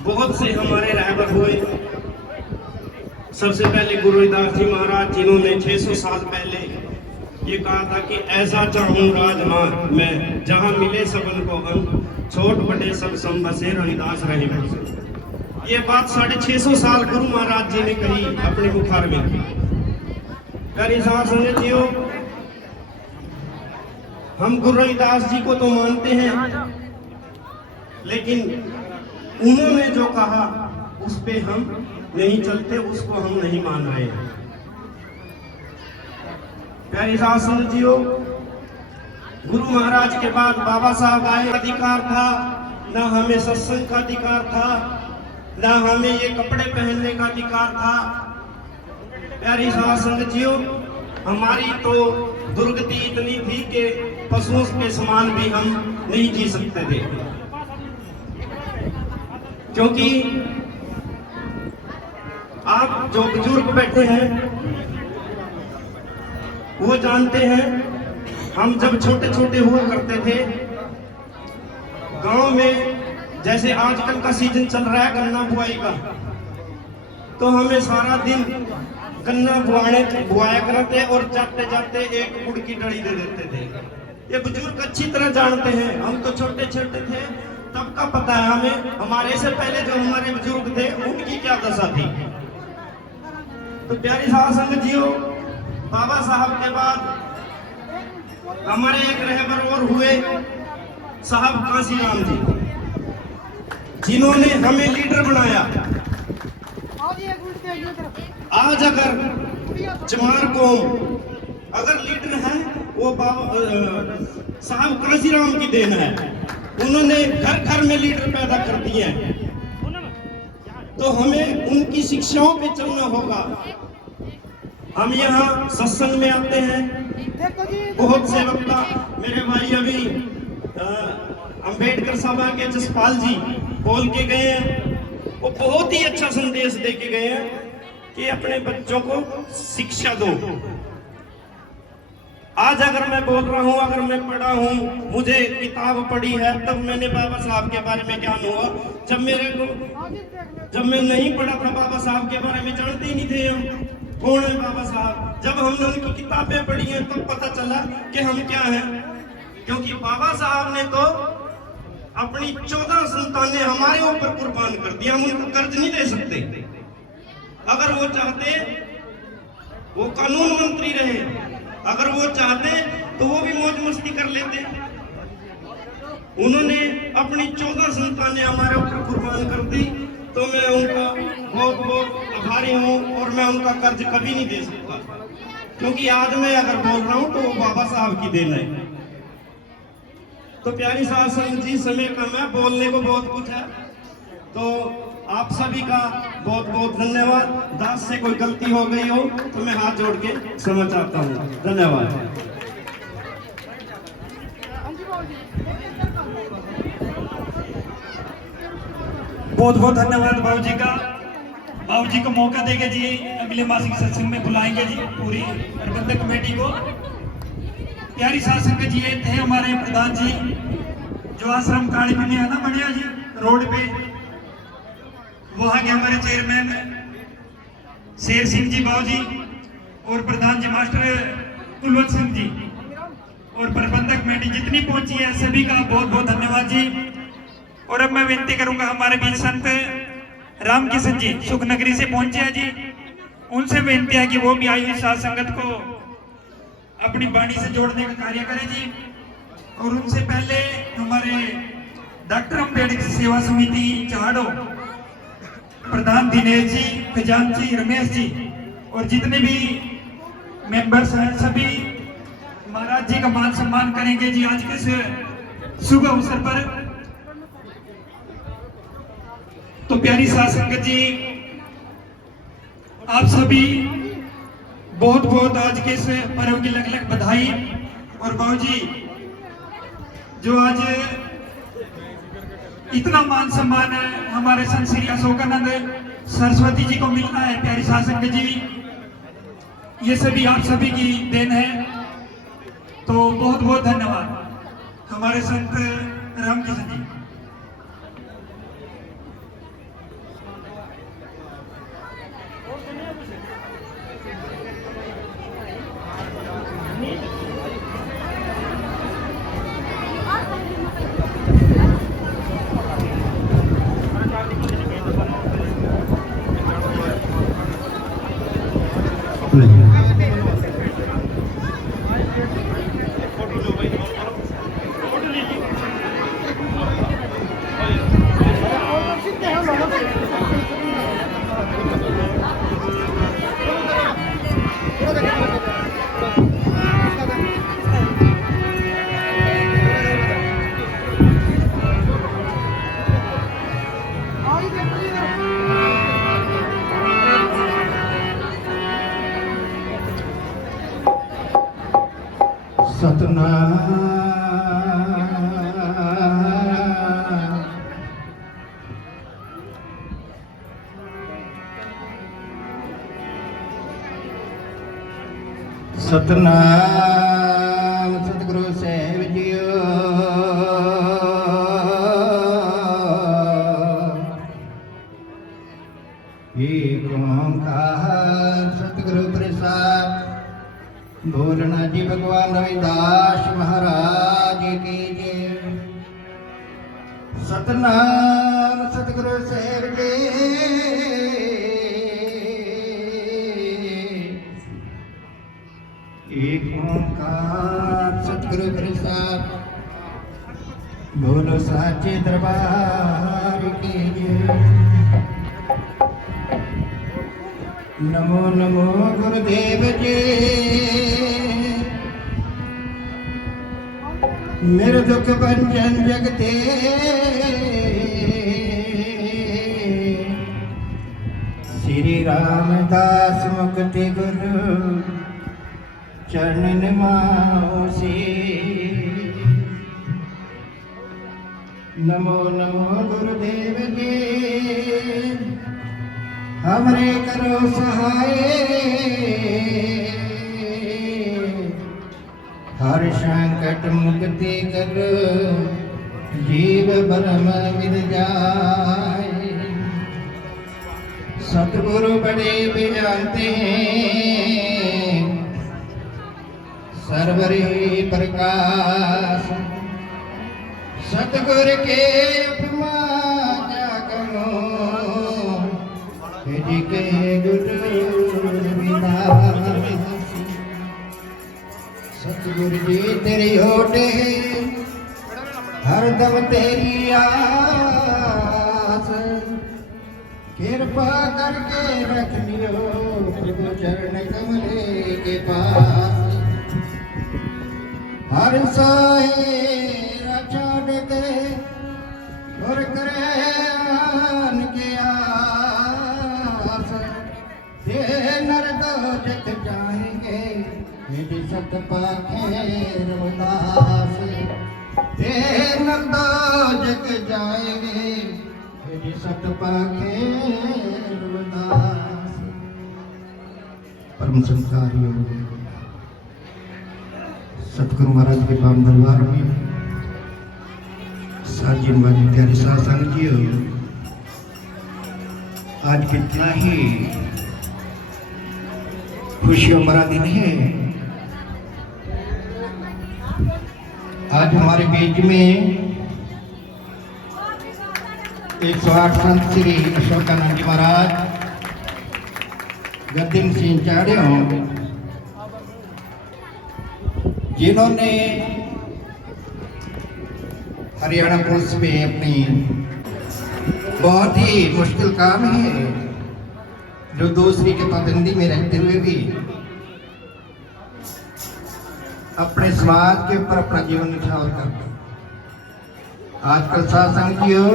बहुत से हमारे रहबर हुए। सबसे पहले गुरु रविदास जी महाराज, जिन्होंने 600 साल पहले ये कहा था कि ऐसा चाहूं राजमार्ग मैं जहां मिले सबन को हम, छोट बड़े सब संबसे रविदास रहे। ये बात 650 साल गुरु महाराज जी ने कही अपने मुखार में। प्यारी साथ संगतियों, हम गुरु रविदास जी को तो मानते हैं, लेकिन उन्होंने जो कहा उस पे हम नहीं चलते, उसको हम नहीं मान रहे हैं। प्यारी साथ संगतियों, गुरु महाराज के बाद बाबा साहब आए। अधिकार था ना हमें सत्संग का अधिकार था, ना हमें ये कपड़े पहनने का अधिकार था। प्यारी साथ संगतियों, हमारी तो दुर्गति इतनी थी कि पशुओं के समान भी हम नहीं जी सकते थे, क्योंकि आप जो बुजुर्ग बैठे हैं वो जानते हैं, हम जब छोटे छोटे हुआ करते थे गांव में, जैसे आजकल का सीजन चल रहा है गन्ना बुआई का, तो हमें सारा दिन गन्ना बुआया करते और जाते जाते एक गुड़ की डली दे देते थे। ये बुजुर्ग अच्छी तरह जानते हैं, हम तो छोटे छोटे थे तब का पता है हमें, हमारे से पहले जो हमारे बुजुर्ग थे उनकी क्या दशा थी। तो प्यारी साथ संगतियों, बाबा साहब के बाद हमारे एक रहबर और हुए साहब कांसीराम जी, जिन्होंने हमें लीडर बनाया। आज अगर चमार कौम अगर लीडर है वो साहब कांसीराम की देन है। उन्होंने घर घर में लीडर पैदा कर दिए हैं, तो हमें उनकी शिक्षाओं पे चलना होगा। हम यहाँ सत्संग में आते हैं, बहुत से वक्ता मेरे भाई अभी अंबेडकर सभा के जसपाल जी बोल के गए हैं, वो बहुत ही अच्छा संदेश दे के गए हैं कि अपने बच्चों को शिक्षा दो। आज अगर मैं बोल रहा हूँ, अगर मैं पढ़ा हूँ, मुझे किताब पढ़ी है, तब मैंने बाबा साहब के बारे में ज्ञान हुआ। जब मैं नहीं पढ़ा था बाबा साहब के बारे में जानते ही नहीं थे हम कौन है बाबा साहब। जब हमने उनकी किताबें पढ़ी हैं तब पता चला कि हम क्या हैं, क्योंकि बाबा साहब ने तो अपनी 14 संतानें हमारे ऊपर कुर्बान कर दिया। हम उनको कर्ज नहीं दे सकते। अगर वो चाहते वो कानून मंत्री रहे, अगर वो चाहते तो वो भी मौज मस्ती कर लेते। उन्होंने अपनी 14 संतानें हमारे ऊपर कुर्बान कर दी, तो मैं उनका बहुत बहुत आभारी हूँ और मैं उनका कर्ज कभी नहीं दे सकता, क्योंकि आज मैं अगर बोल रहा हूँ तो वो बाबा साहब की देन है। तो प्यारी साथ संगत जी, समय कम है, बोलने को बहुत कुछ है, तो आप सभी का बहुत बहुत धन्यवाद। दास से कोई गलती हो गई हो तो मैं हाथ जोड़ के क्षमा चाहता हूँ। धन्यवाद। बहुत बहुत धन्यवाद बाबू जी का। बाबू जी को मौका देंगे जी, अगले मासिक सत्संग में बुलाएंगे जी पूरी प्रबंधक कमेटी को। प्यारी साथ संगत जी, ये थे हमारे प्रधान जी जो आश्रम काली में है ना बढ़िया जी रोड पे, वहाँ के हमारे चेयरमैन शेर सिंह जी बाबू जी और प्रधान जी मास्टर कुलवंत सिंह जी और प्रबंधक कमेटी जितनी पहुंची है सभी का बहुत बहुत धन्यवाद जी। और अब मैं विनती करूंगा हमारे बीच संत रामकिशन जी सुखनगरी से पहुंचे हैं जी, उनसे विनती है कि वो भी आई हुई साध संगत को अपनी वाणी से जोड़ने का कार्य करें जी। और उनसे पहले हमारे डॉक्टर अम्बेडकर सेवा समिति चाहड़ो प्रधान दिनेश जी, खजांची रमेश जी और जितने भी मेंबर्स हैं सभी महाराज जी का मान सम्मान करेंगे जी आज के इस शुभ अवसर पर। तो प्यारी साध संगत जी, आप सभी बहुत बहुत आज के इस पर्व की लग लग बधाई। और बाबूजी जो आज इतना मान सम्मान है हमारे संत श्री अशोकानंद सरस्वती जी को मिलना है, प्यारी साध संगत जी, ये सभी आप सभी की देन है। तो बहुत बहुत धन्यवाद हमारे संत रामकिशन जी। सतनाम सतगुरु साहिब जीओ। एक ओंकार सतगुरु प्रसाद। बोलना जी भगवान रविदास महाराज की जय। सतनाम सतगुरु साहिब जी। एक ओंकार सतगुरु प्रसाद। बोलो साचे दरबार की जय। नमो नमो गुरुदेव जी। मेरे दुख भंजन जगते श्री रामदास मुक्ति गुरु चरण नमाओ से। नमो नमो गुरुदेव जी। हमरे करो सहाय। हर संकट मुक्ति करो जीव ब्रह्म मिल जाए। सतगुरु बड़े बेअंते हैं सर्वरे प्रकाश। सतगुर के उपमा क्या कहूं जी के गुरु रविदास। सतगुर जी तेरी होटे हरदम तेरी आस। कृपा करके रख लियो प्रभु चरण कमले के पास। हर साहेरा छोड़ के और करे आन के आस। ये नर दो जग जाएंगे यदि सत पाखे रविदास। ये नर दो जग जाएंगे यदि सत पाखे रविदास। परम संस्कारियों सतगुरु महाराज के पावन दरबार में साजिन वाली प्यारे साध संगत जी, आज कितना ही खुशियों भरा दिन है। आज हमारे बीच में 108 संत श्री अशोकानंद जी महाराज गद्दिन सिंह चाड़ियों, जिन्होंने हरियाणा पुलिस में अपनी बहुत ही मुश्किल काम है, जो दूसरी के पाबंदी में रहते हुए भी अपने समाज के ऊपर अपना जीवन निछावर करते। आजकल सासंगियों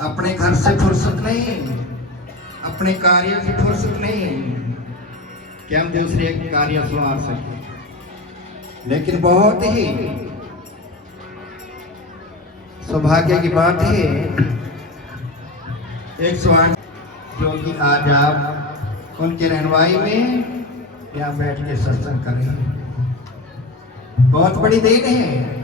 अपने घर से फुर्सत नहीं, अपने कार्य से फुर्सत नहीं कि हम दूसरे कार्य संभाल सकें, लेकिन बहुत ही सौभाग्य की बात है 108 जो कि आज आप उनके रहनुमाई में यहाँ बैठ के सत्संग कर रहे हैं, बहुत बड़ी देन है,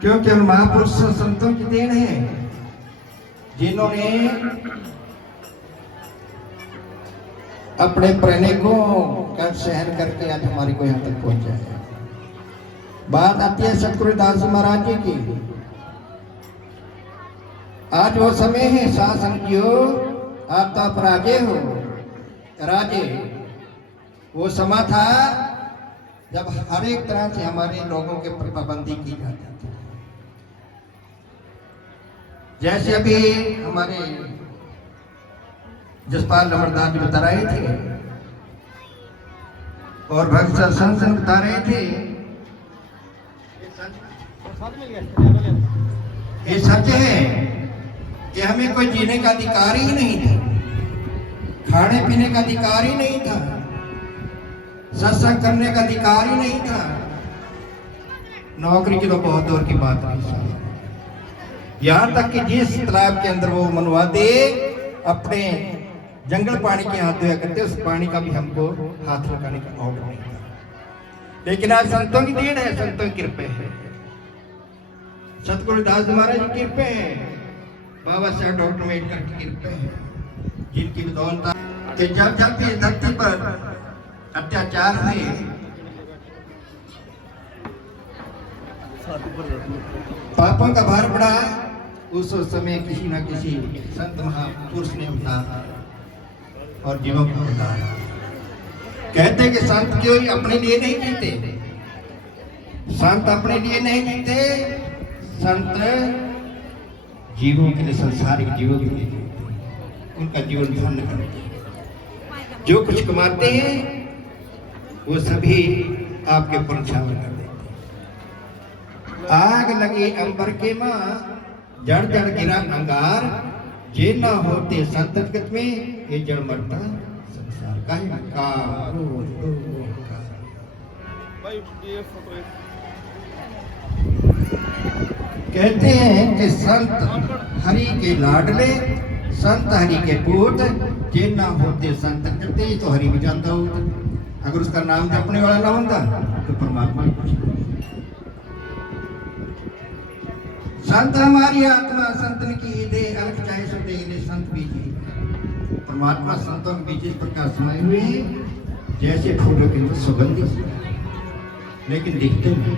क्योंकि उन महापुरुष संतों की देन है जिन्होंने अपने प्रणयकों का सहन करके आज हमारे को यहाँ तक पहुंचाया। बात आती है सतगुरु दास जी महाराज जी की। आज वो समय है सासंगियों, आप तो अपराजे हो राजे। वो समय था जब हर एक तरह से हमारे लोगों के ऊपर पाबंदी की जाती थी। जैसे अभी हमारे जसपाल अमरदास जी बता रहे थे और भक्त संसन बता रहे थे, ये सच है कि हमें कोई जीने का अधिकार ही नहीं था, खाने पीने का अधिकार ही नहीं था, सत्संग करने का अधिकार ही नहीं था, नौकरी की तो बहुत दूर की बात नहीं। यहाँ तक कि जिस तालाब के अंदर वो मनवादे अपने जंगल पानी के हाथ धोया करते, उस पानी का भी हमको हाथ लगाने का ऑर्डर नहीं था। लेकिन आज संतों की देन है, संतों की कृपा है, सतगुरु दास महाराज की कृपा है, बाबा साहब डॉक्टर अम्बेडकर की कृपा है, जिनकी बदौलत कि जब जब इस धरती पर अत्याचार हुए, पापों का भार पड़ा, उस समय किसी न किसी संत महापुरुष ने उतारा और जीवों को उतारा। कहते कि संत क्यों अपने लिए नहीं जीते, संत अपने लिए नहीं जीते, संत जीवों के लिए, संसारिक जीवों के लिए जीते, उनका जीवन धन्य करते। जो कुछ कमाते हैं वो सभी आपके ऊपर न्यौछावर कर देते। आग लगी अंबर के माँ, जड़ जड़ गिरा अंगार, जे न होते संत जगत में ये जड़ मरता संसार। काहे काम कहते हैं कि संत हरि के लाडले, संत हरि के पूत, जे ना होते संत जगते तो हरि भी जानता होता। अगर उसका नाम जपने वाला ना होता तो परमात्मा ही कुछ नहीं। संत हमारी आत्मा संतन की दे, अलग चाहे सो दे ले संत बीजी। परमात्मा संतों के बीच इस प्रकार समाये हुए हैं जैसे फूलों के अंदर सुगंधी, लेकिन दिखते नहीं,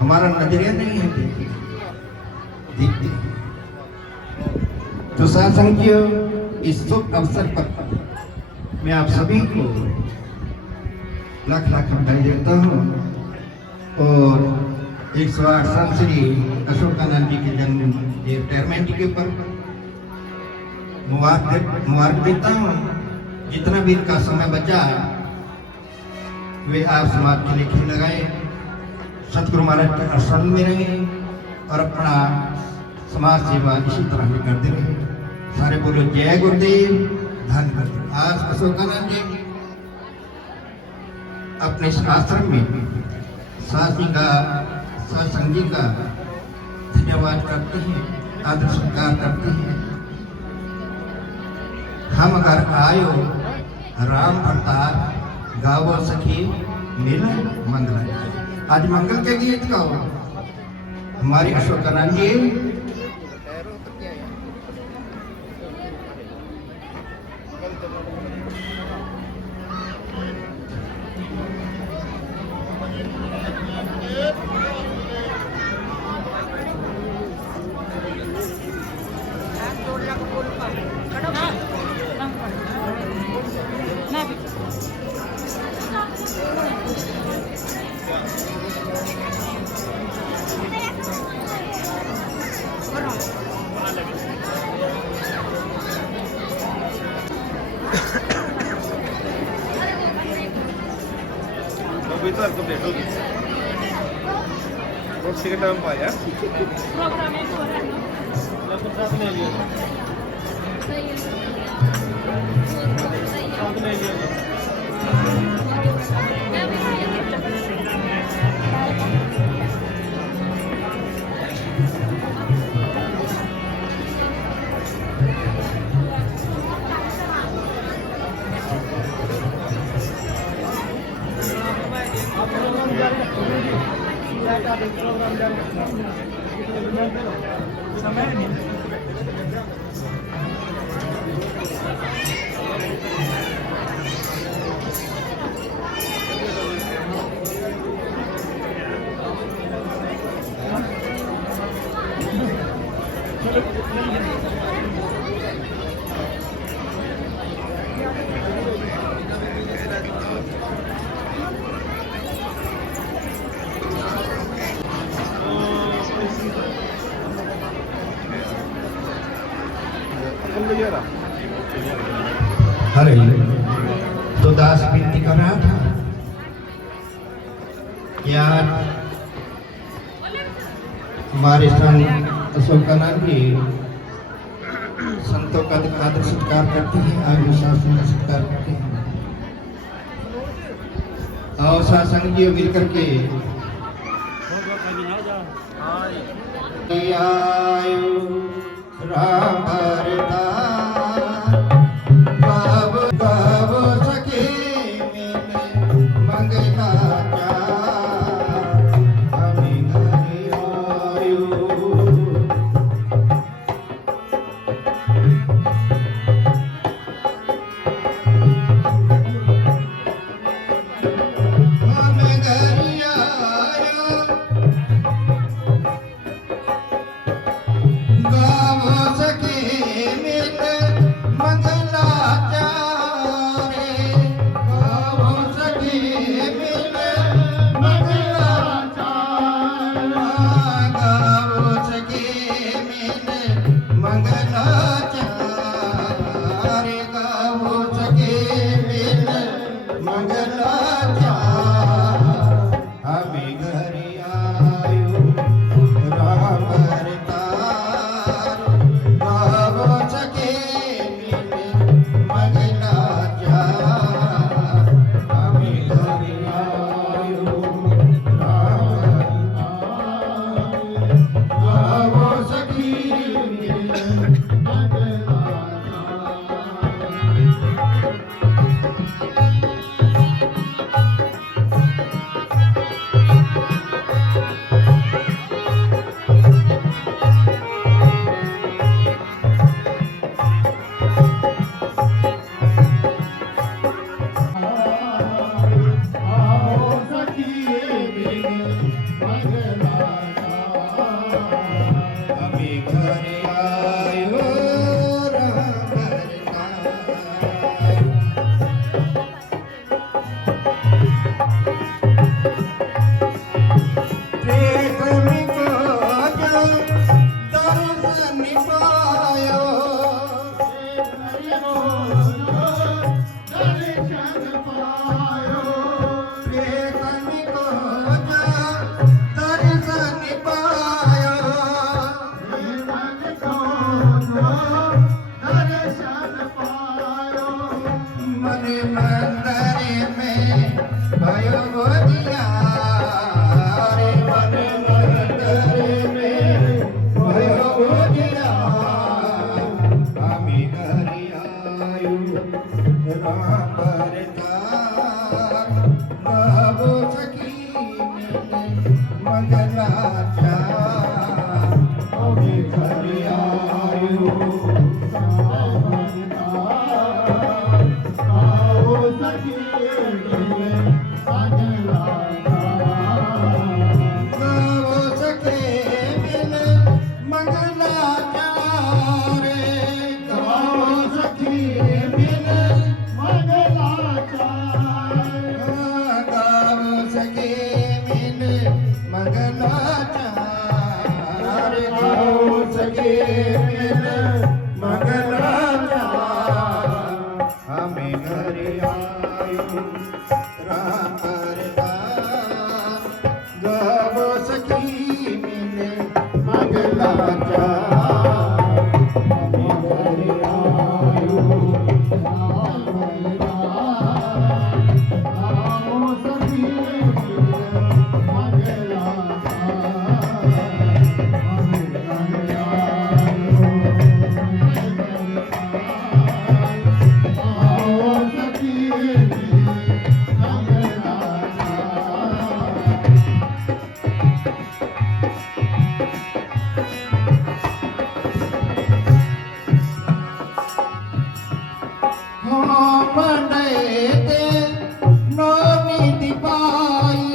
हमारा नजरिया नहीं है, दिखते। तो सत्संगियों, इस शुभ अवसर पर मैं आप सभी को लाख लाख बधाई देता हूँ और 108 संत श्री अशोकानंद जी के जन्म रिटायरमेंट के ऊपर मुबारक देता हूँ। जितना भी इनका समय बचा वे आप समाज के लिए खेल लगाए, सतगुरु महाराज के आश्रम में रहे और अपना समाज सेवा इसी तरह भी करते रहे। सारे बोलो जय गुरुदेव, धन गुरुदेव। आज अशोकानंद जी अपने इस आश्रम में साथी का, सत्संगी का धन्यवाद करते हैं, आदर सत्कार करते हैं। हम अगर आयो राम अवतार गावो सखी मिल मंगल। आज मंगल के गीत गाओ हमारी अशोकानंद जी। भी तो कंप्लीट होगी और सिगरेट टाइम पाया प्रोग्राम एक हो रहा है लगभग साथ ले लिया सही है साथ ले लिया मैं भी अरे तो दास विनती कर रहा था यार हमारे संत अशोकानंद जी संतों का आदर सत्कार करते हैं, आगे शासन का सत्कार करते हैं और शासन जी मिलकर के आयु राम मंगलाचार मंडे नौनी दिपाई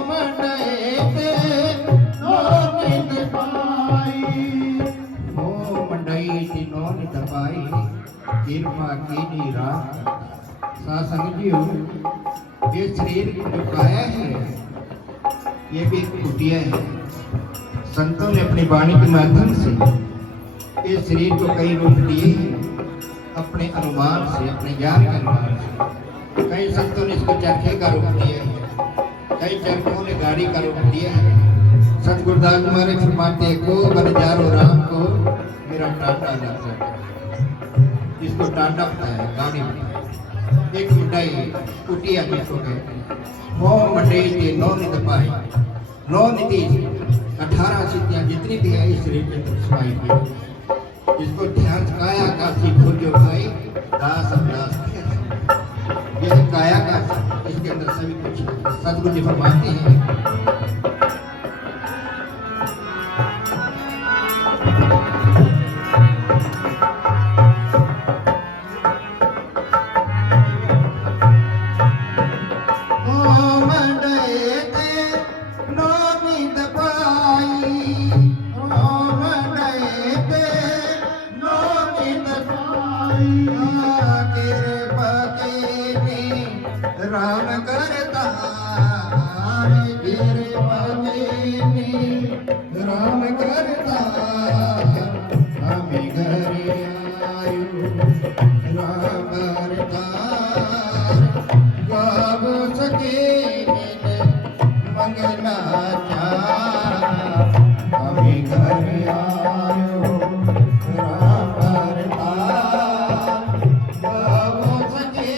मंडे नौनी दिपाई मंडई दी नौनी दिपाई कृपा की रात सासंग जी ये शरीर जो काया है ये भी एक कुटिया है। संतों ने अपनी वाणी के माध्यम से इस शरीर को कई रूप दिए हैं अपने अनुमान से, अपने ज्ञान के अनुमान से। कई संतों ने इसको चरखे का रूप दिया है, कई चरखों ने गाड़ी का रूप दिया है। संत गुरदास महाराज फरमाते को बरजारो राम को मेरा टाटा जाता है, इसको टाटा बताया गाड़ी बताया। एक मिठाई कुटिया जिसको कहते हैं वो मंडई के नौ नित पाई, नौ निधि 18 सिद्धियां जितनी भी है इस शरीर के अंदर समाई हुई। इसको ध्यान काया का सीखो जो भाई दास अभ्यास यह काया का इसके अंदर सभी कुछ सदगुरु जी फरमाते हैं। राम करता राम करता हमें घर आयु राम करता गाव सके मंगला हमें घर आयु राम करता गाव सके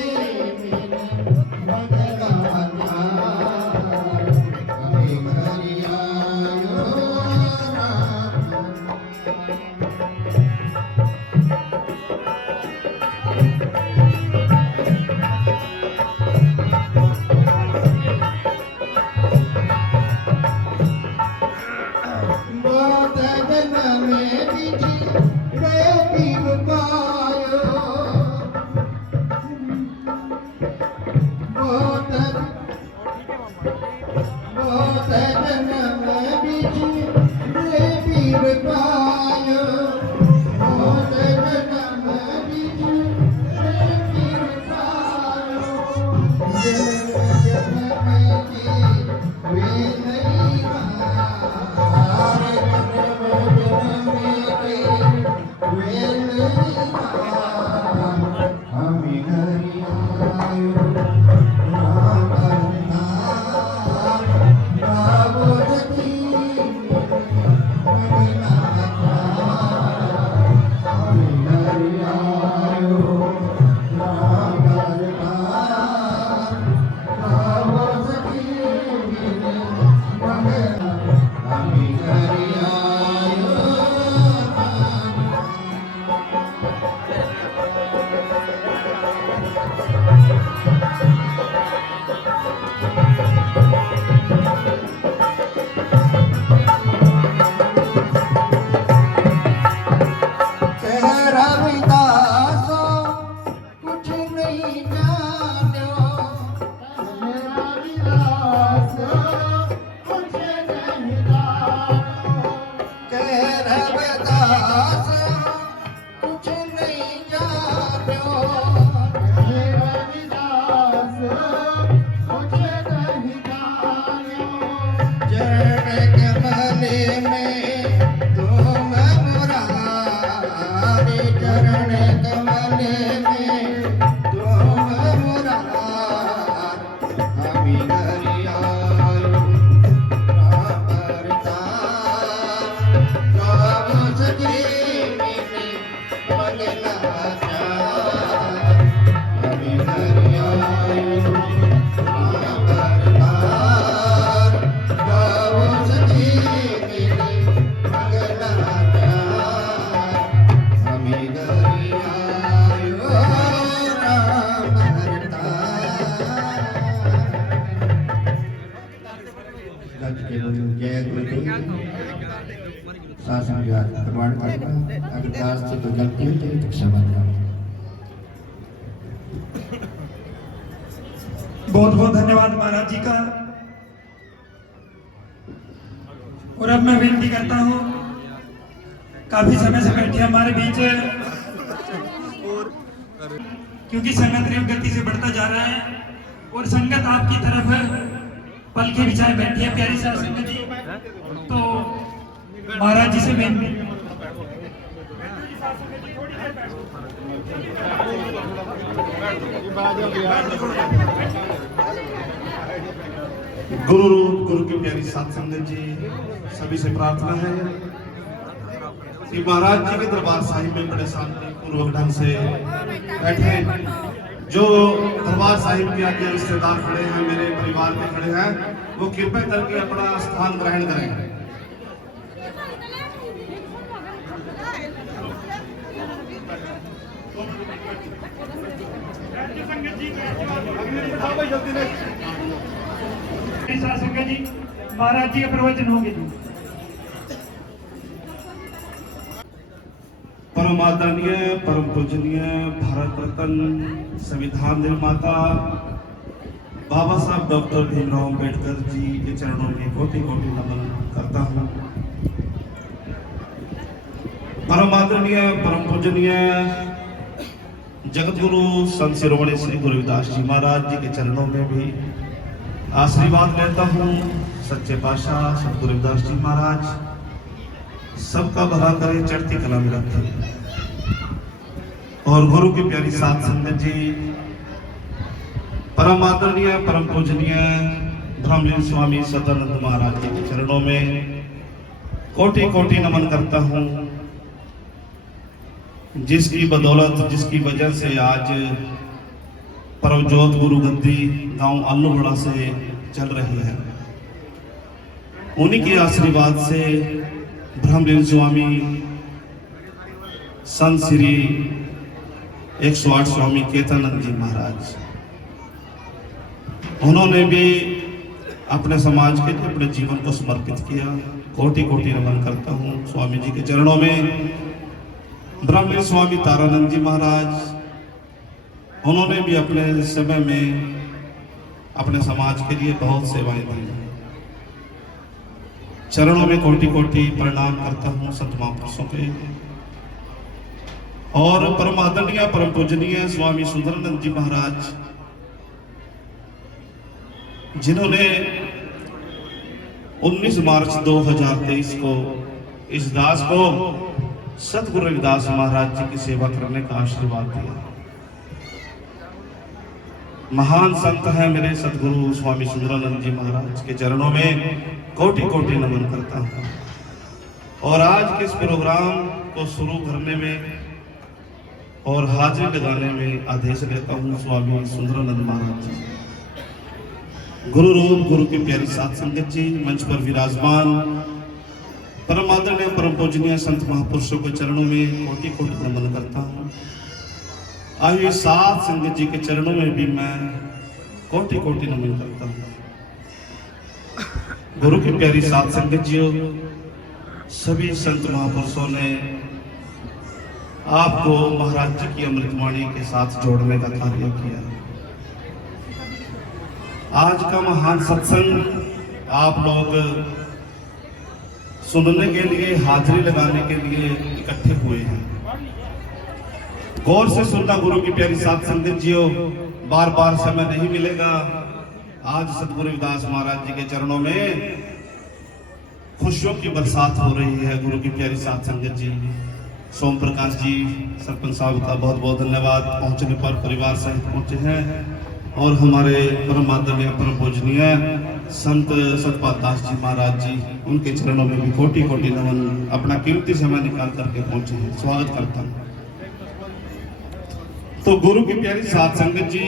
शासन विभाग प्रमाण अगर दास से तो गलती हो जाए तो क्षमा करें। बहुत बहुत धन्यवाद महाराज जी का। और अब मैं विनती करता हूँ, काफी समय से बैठे हमारे बीच, क्योंकि संगत तीव्र गति से बढ़ता जा रहा है और संगत आपकी तरफ पलके बिछाए बैठी है प्यारी साथ संगत जी। तो महाराज जी से विनती, गुरु रूप गुरु की प्यारी साथ संगत जी, सभी से प्रार्थना है कि महाराज जी के दरबार साहिब में बड़े शांति पूर्वक ढंग से बैठे। जो दरबार साहिब के आगे रिश्तेदार खड़े हैं, मेरे परिवार के खड़े हैं, वो कृपया करके अपना स्थान ग्रहण करें। संगत जी महाराज जी के प्रवचन होंगे। परम आदरणीय परम पूजनीय भारत रत्न संविधान निर्माता बाबा साहब डॉक्टर भीमराव अंबेडकर जी के चरणों में कोटि कोटि नमन करता हूँ। परम आदरणीय परम पूजनीय जगत गुरु संत शिरोमणि श्री गुरु रविदास जी महाराज जी के चरणों में भी आशीर्वाद लेता हूँ। सच्चे पातशाह सतगुरु रविदास जी महाराज सबका भला करे, चढ़ती कला में रखे। और गुरु की प्यारी साथ संगत जी, परम आदरणीय परम पूजनीय ब्रह्मलीन स्वामी सदानंद महाराज जी के चरणों में कोटि कोटि नमन करता हूँ, जिसकी बदौलत जिसकी वजह से आज परमजोत गुरु गद्दी गांव अल्लूबड़ा से चल रही है। उन्हीं के आशीर्वाद से ब्रह्मलीन स्वामी संत श्री 108 स्वामी केतानंद जी महाराज, उन्होंने भी अपने समाज के लिए अपने जीवन को समर्पित किया। कोटि कोटि नमन करता हूँ स्वामी जी के चरणों में। ब्रह्मलीन स्वामी तारानंद जी महाराज, उन्होंने भी अपने समय में अपने समाज के लिए बहुत सेवाएं दी। चरणों में कोटि कोटि प्रणाम करता हूँ संत महापुरुषों के। और परम आदरणीय परम पूजनीय स्वामी सुंदरानंद जी महाराज, जिन्होंने 19 मार्च 2023 को इस दास को सतगुरु रविदास महाराज जी की सेवा करने का आशीर्वाद दिया। महान संत है मेरे सतगुरु स्वामी सुंदरानंद जी महाराज के चरणों में कोटि कोटि नमन करता हूँ। और आज के इस प्रोग्राम को शुरू करने में और हाजिरी लगाने में आदेश लेता हूँ स्वामी सुंदरानंद महाराज जी। गुरु रूप गुरु की प्यारी साथ संगत जी, मंच पर विराजमान परम आदरणीय परम पूजनीय संत महापुरुषों के चरणों में कोटि कोटि नमन करता हूँ। आइए साथ संगत जी के चरणों में भी मैं कोटि कोटि नमन करता हूँ। गुरु की प्यारी साथ संगत जी, सभी संत महापुरुषों ने आपको महाराज जी की अमृतवाणी के साथ जोड़ने का कार्य किया। आज का महान सत्संग आप लोग सुनने के लिए, हाजिरी लगाने के लिए इकट्ठे हुए हैं। गौर से सुनना गुरु की प्यारी साथ संगत जी, बार बार समय नहीं मिलेगा। आज सतगुरु रविदास महाराज जी के चरणों में खुशियों की बरसात हो रही है। गुरु की प्यारी साथ संगत जी, सोम प्रकाश जी सरपंच साहब का बहुत बहुत धन्यवाद, पहुंचने पर परिवार सहित पहुंचे हैं। और हमारे परम आदरणीय परम पूजनीय संत सतपाल दास जी महाराज जी, उनके चरणों में भी कोटि कोटि नमन, अपना कीमती समय निकाल करके पहुंचे हैं। स्वागत करता हूं। तो गुरु की प्यारी साथ संगत जी,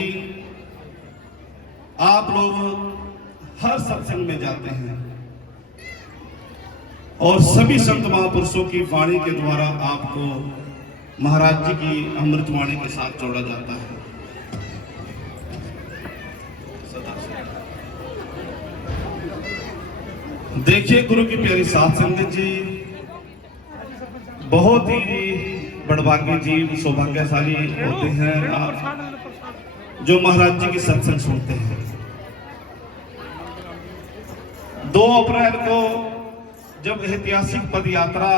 आप लोग हर सत्संग में जाते हैं और सभी संत महापुरुषों की वाणी के द्वारा आपको महाराज जी की अमृतवाणी के साथ जोड़ा जाता है। देखिए गुरु की प्यारी साथ संगत जी, बहुत ही बड़भागी जीव, सौभाग्यशाली होते हैं आप जो महाराज जी की सत्संग सुनते हैं। 2 अप्रैल को जब ऐतिहासिक पद यात्रा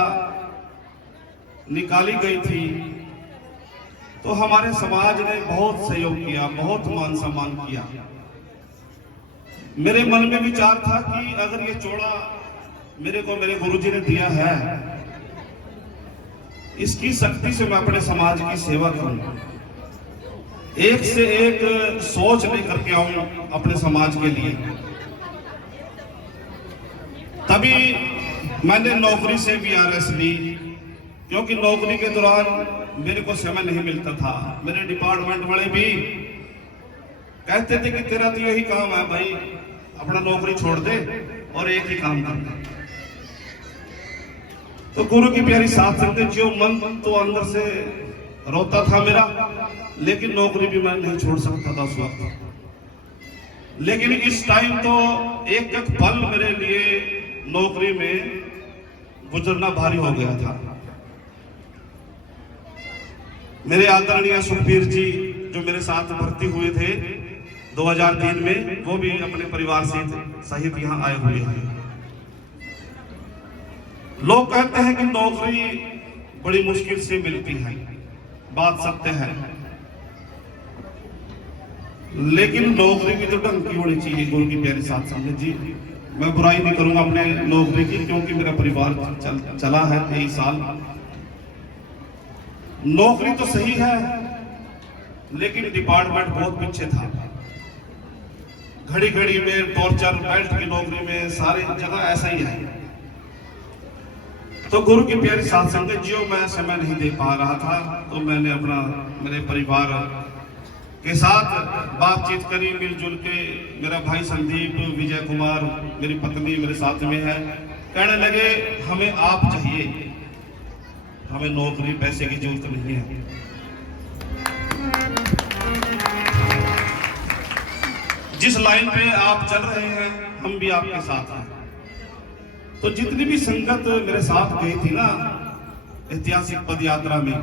निकाली गई थी तो हमारे समाज ने बहुत सहयोग किया, बहुत मान सम्मान किया। मेरे मन में विचार था कि अगर ये जोड़ा मेरे को मेरे गुरुजी ने दिया है, इसकी शक्ति से मैं अपने समाज की सेवा करूं, एक से एक सोच लेकर के आऊं अपने समाज के लिए। तभी मैंने नौकरी से VRS ली, क्योंकि नौकरी के दौरान मेरे को समय नहीं मिलता था। मेरे डिपार्टमेंट वाले भी कहते थे कि तेरा तो यही काम है भाई, अपना नौकरी छोड़ दे और एक ही काम कर। तो गुरु की प्यारी साथ संगत जो मन तो अंदर से रोता था मेरा, लेकिन नौकरी भी मैं नहीं छोड़ सकता था उस वक्त। लेकिन इस टाइम तो एक एक पल मेरे लिए नौकरी में गुजरना भारी हो गया था। मेरे आदरणीय सुखबीर जी जो मेरे साथ भर्ती हुए थे 2003 में, वो भी अपने परिवार सहित यहाँ आए हुए हैं। लोग कहते हैं कि नौकरी बड़ी मुश्किल से मिलती है, बात सत्य है, लेकिन नौकरी भी तो ढंग की होनी चाहिए। गुरु की प्यारी साथ संगत जी, मैं बुराई नहीं करूंगा अपने नौकरी की, क्योंकि मेरा परिवार चला है 23 साल। नौकरी तो सही है, लेकिन डिपार्टमेंट बहुत पीछे था। घड़ी घड़ी में टॉर्चर, बेल्ट की नौकरी में सारी जगह ऐसा ही है। तो गुरु की प्यारी साथ संगत जी, मैं समय नहीं दे पा रहा था, तो मैंने मेरे परिवार के साथ बातचीत करी, मिलजुल के। मेरा भाई संदीप, विजय कुमार, मेरी पत्नी मेरे साथ में है। कहने लगे हमें आप चाहिए, हमें नौकरी पैसे की जरूरत नहीं है। जिस लाइन पे आप चल रहे हैं हम भी आपके साथ हैं। तो जितनी भी संगत मेरे साथ गई थी ना ऐतिहासिक पद यात्रा में,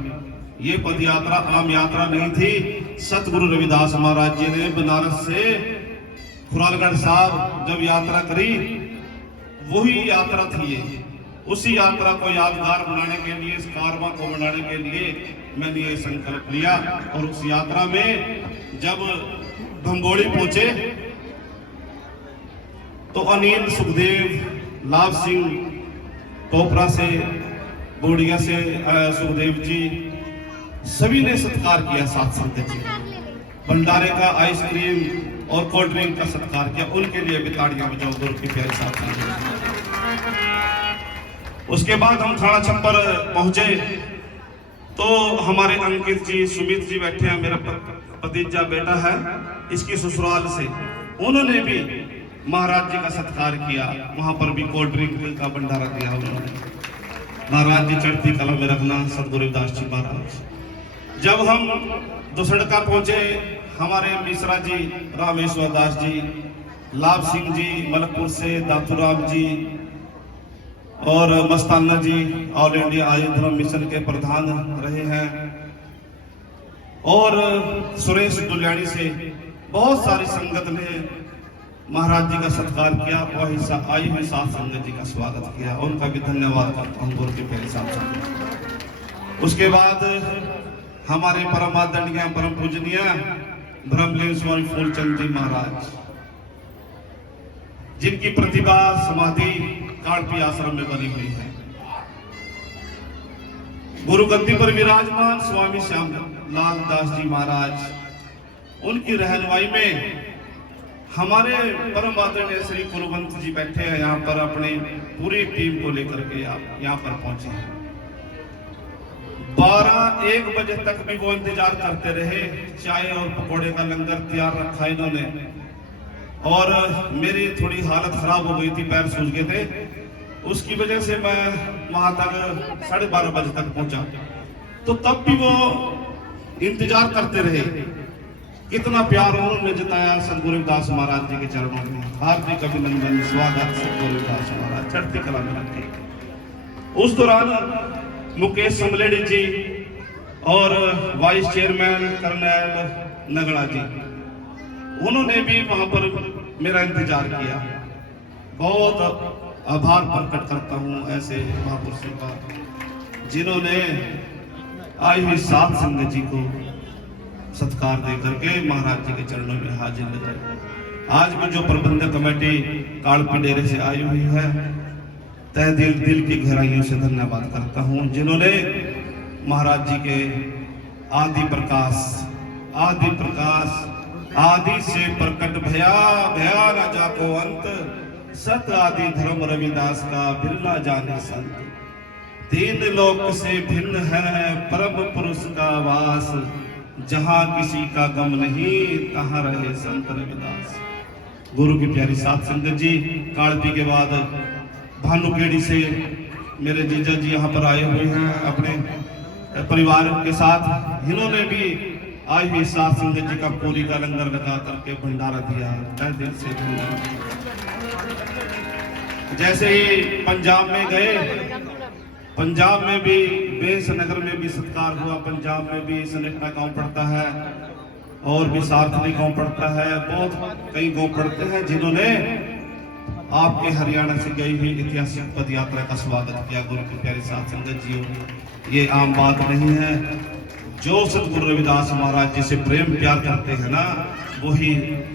ये पद यात्रा आम यात्रा नहीं थी। सतगुरु रविदास महाराज जी ने बनारस से खुरालगढ़ साहब जब यात्रा करी, वही यात्रा थी ये। उसी यात्रा को यादगार बनाने के लिए, इस कारवां को बनाने के लिए मैंने ये संकल्प लिया। और उस यात्रा में जब भंगोड़ी पहुंचे तो अनिल, सुखदेव, लाभ सिंह, टोपरा से, बोडिया से सुखदेव जी, सभी ने सत्कार किया। साथ संगत जी भंडारे का, आइसक्रीम और कोल्ड ड्रिंक का सत्कार किया। उनके लिए भी ताड़ियां बजाओ गुरु की प्यारी साथ संगत। उसके बाद हम थाना छप्पर पहुंचे तो हमारे अंकित जी, सुमित जी बैठे हैं, मेरा भतीजा बेटा है इसकी ससुराल से, उन्होंने भी महाराज जी का सत्कार किया। वहां पर भी कोल्ड ड्रिंक का भंडारा दिया उन्होंने। महाराज जी चढ़ती कला में रखना, सतगुरु रविदास जी महाराज। जब हम दुसड़का पहुंचे, हमारे मिश्रा जी, रामेश्वर दास जी, लाभ सिंह जी मलकपुर से, दातूराम जी और मस्ताना जी ऑल इंडिया आर्य धर्म मिशन के प्रधान रहे हैं, और सुरेश दुलियानी से बहुत सारी संगत ने महाराज जी का सत्कार किया। वही आई हुई साथ संगत जी का स्वागत किया, उनका भी धन्यवाद करता हूँ गुरु के प्यारे साथ संगत। उसके बाद हमारे परम आदरणीय, परम पूजनीय ब्रह्मलीन स्वामी फूलचंद जी महाराज, जिनकी प्रतिभा समाधि काड़पी आश्रम में बनी हुई है। गुरु गद्दी पर विराजमान स्वामी श्याम लाल दास जी महाराज, उनकी रहनुमाई में हमारे परम आदरणीय श्री कुलवंत जी बैठे हैं यहाँ पर, अपनी पूरी टीम को लेकर के आप यहाँ पर पहुंचे हैं। 12-1 बजे तक भी वो इंतजार करते रहे। चाय और पकौड़े का लंगर तैयार रखा इन्होंने, और मेरी थोड़ी हालत खराब हो गई थी, पैर सूज गए थे, उसकी वजह से मैं वहां तक 12:30 बजे तक पहुंचा। तो तब भी वो इंतजार करते रहे। कितना प्यार उन्होंने जताया सतगुरु रविदास महाराज जी के चरणों में। हार्दिक अभिनंदन, स्वागत सतगुरु रविदास महाराज, चढ़ती कला में रखे। उस दौरान मुकेश समलेड़ी जी और वाइस चेयरमैन कर्नल नगड़ा जी, उन्होंने भी वहां पर मेरा इंतजार किया। बहुत आभार प्रकट करता हूँ ऐसे महापुरुषों का जिन्होंने आई हुई सात संगत जी को सत्कार दे करके महाराज जी के चरणों में हाजिर लगाए। आज भी जो प्रबंधक कमेटी कालपी डेरे से आई हुई है, तहे दिल की गहराइयों से धन्यवाद करता हूँ, जिन्होंने महाराज जी के आदि प्रकाश आदि से प्रकट भया भया न जाको अंत, सत आदि धर्म रविदास का बिरला जाने संत, तीन लोक से भिन्न है परम पुरुष का वास, जहां किसी का गम नहीं तहां रहे संत रविदास। गुरु की प्यारी सात संगत जी, कालपी के बाद भानुखेड़ी से मेरे जीजा जी यहाँ पर आए हुए हैं अपने परिवार के साथ। इन्होंने भी आई हुई सात संगत जी का पूरी का लंगर लगा करके भंडारा दिया, मैं दिल से धन्यवाद। जैसे ही पंजाब में गए, पंजाब में भी बेस नगर में भी सत्कार हुआ, पंजाब में भी सनेटा गांव पड़ता है और भी सार्थनी गांव पड़ता है, बहुत कई गांव पड़ते हैं जिन्होंने आपके हरियाणा से गई हुई ऐतिहासिक पद यात्रा का स्वागत किया। गुरु की प्यारी सात संगत जी, ये आम बात नहीं है। जो सतगुरु रविदास महाराज जी से प्रेम प्यार करते हैं ना, वही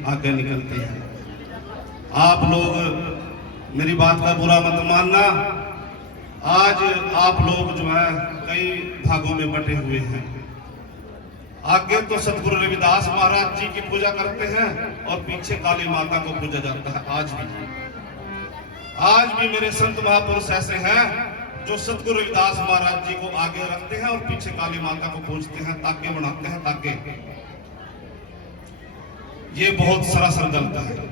आगे निकलते हैं। आप लोग मेरी बात का बुरा मत मानना, आज आप लोग जो है कई भागों में बटे हुए हैं। आगे तो सतगुरु रविदास महाराज जी की पूजा करते हैं और पीछे काली माता को पूजा जाता है। आज भी मेरे संत महापुरुष ऐसे हैं जो सतगुरु रविदास महाराज जी को आगे रखते हैं और पीछे काली माता को पूजते हैं, ताके बनाते हैं ताके। ये बहुत सरासर गलत है।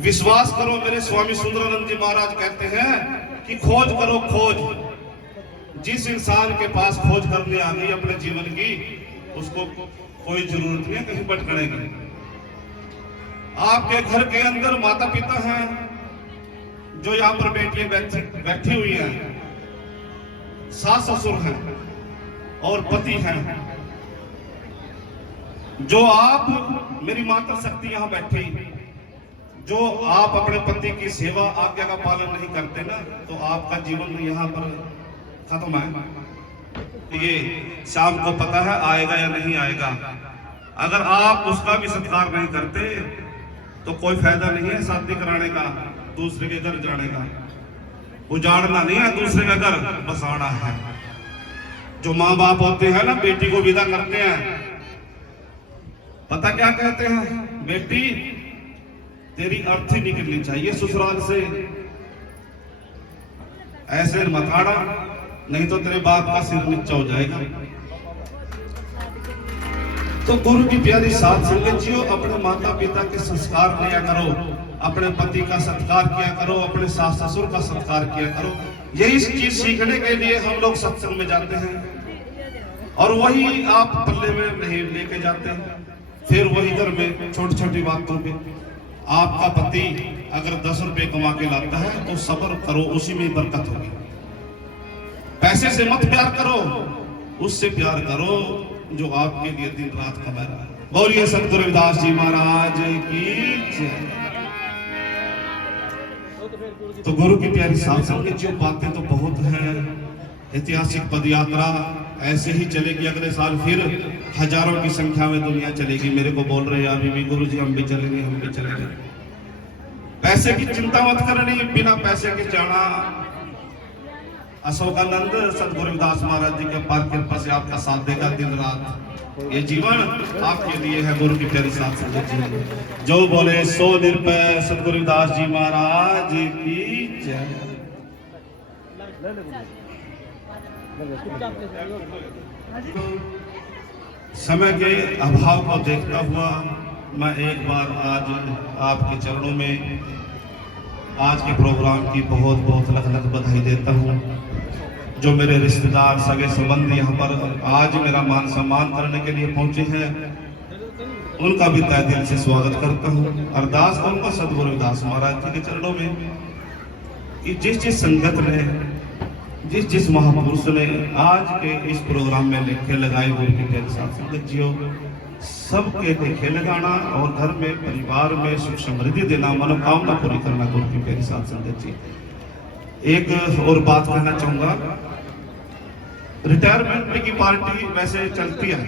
विश्वास करो, मेरे स्वामी सुंदरानंद जी महाराज कहते हैं कि खोज करो खोज। जिस इंसान के पास खोज करने आ गई अपने जीवन की, उसको कोई जरूरत नहीं है कहीं भटकने की। आपके घर के अंदर माता पिता हैं, जो यहाँ पर बेटियां बैठी हुई हैं, सास ससुर हैं और पति हैं। जो आप मेरी माता शक्ति यहाँ बैठी, जो आप अपने पति की सेवा आज्ञा का पालन नहीं करते ना, तो आपका जीवन यहाँ पर खत्म है। ये शाम को पता है आएगा या नहीं आएगा। अगर आप उसका भी सत्कार नहीं करते तो कोई फायदा नहीं है शादी कराने का, दूसरे के घर जाने का। उजाड़ना नहीं है दूसरे का घर, बसाना है। जो माँ बाप होते हैं ना, बेटी को विदा करते हैं, पता क्या कहते हैं? बेटी तेरी अर्थी निकलनी चाहिए ससुराल से, ऐसे मत आना, नहीं तो तेरे बाप का सिर नीचा हो जाएगा। तो गुरु की प्यारी साथ संगत जी, अपने माता पिता के संस्कार लिया करो, अपने पति का सत्कार किया करो, अपने सास ससुर का सत्कार किया करो। यही चीज सीखने के लिए हम लोग सत्संग में जाते हैं और वही आप पल्ले में नहीं लेके जाते हैं। फिर वही घर में छोटी छोटी बातों पे आपका पति अगर 10 रुपए कमा के लाता है तो सब्र करो, उसी में बरकत होगी। पैसे से मत प्यार करो, उससे प्यार करो जो आपके लिए दिन रात कमा रहा है। बोलिए सतगुरु रविदास जी महाराज की जय। तो गुरु की प्यारी साथ संगत जी, बातें तो बहुत हैं। ऐतिहासिक पद यात्रा ऐसे ही चलेगी, अगले साल फिर हजारों की संख्या में दुनिया चलेगी। मेरे को बोल रहे हैं अभी भी, गुरु जी हम भी चलेंगे, हम भी चलेंगे। पैसे की चिंता मत करनी, बिना पैसे के जाना। अशोकानंद सतगुरु रविदास महाराज जी के पार कृपा से आपका साथ देगा दिन रात। ये जीवन आपके लिए है। गुरु की प्यारी साथ संगत जी, जो बोले सो निरपय सतगुरु रविदास जी महाराज की जय। समय के अभाव को देखता हुआ मैं एक बार आज आपके चरणों में आज के प्रोग्राम की बहुत बहुत लख लख बधाई देता हूँ। जो मेरे रिश्तेदार सगे संबंधी यहाँ पर आज मेरा मान सम्मान करने के लिए पहुंचे हैं, उनका भी तहे दिल से स्वागत करता हूँ। अरदास करूंगा सतगुरु रविदास महाराज जी के चरणों में कि जिस संगत ने जिस महापुरुष ने आज के इस प्रोग्राम में लेखे लगाए गुरु की प्यारी साथ संगत जियो, सबके लेखे लगाना और घर में परिवार में सुख समृद्धि देना, मनोकामना पूरी करना गुरु की प्यारी साथ संगत जी। एक और बात कहना चाहूंगा, रिटायरमेंट की पार्टी वैसे चलती है,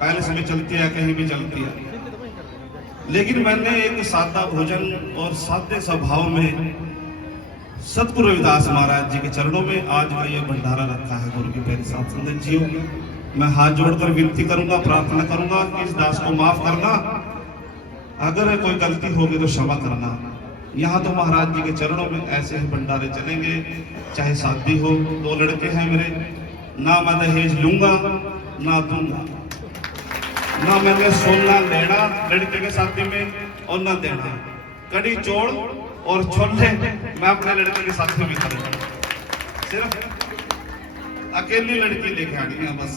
पैलेस में चलती है, कहीं भी चलती है, लेकिन मैंने एक सादा भोजन और सादे स्वभाव में सतगुरु रविदास महाराज जी के चरणों में आज का ये भंडारा रखा है गुरु की प्यारी साथ संगत जी। मैं हाथ जोड़कर विनती करूंगा, प्रार्थना करूंगा कि इस दास को माफ करना, अगर कोई गलती होगी तो क्षमा करना। यहाँ तो महाराज जी के चरणों में ऐसे ही भंडारे चलेंगे, चाहे शादी हो। 2 लड़के हैं मेरे, ना मैं दहेज लूंगा ना दूंगा, ना मैंने सोना लेना लड़के के शादी में और ना देना। कड़ी चोड़ और छोले मैं अपने लड़के के साथ में करूंगा, सिर्फ अकेली लड़की लेके आनी है बस।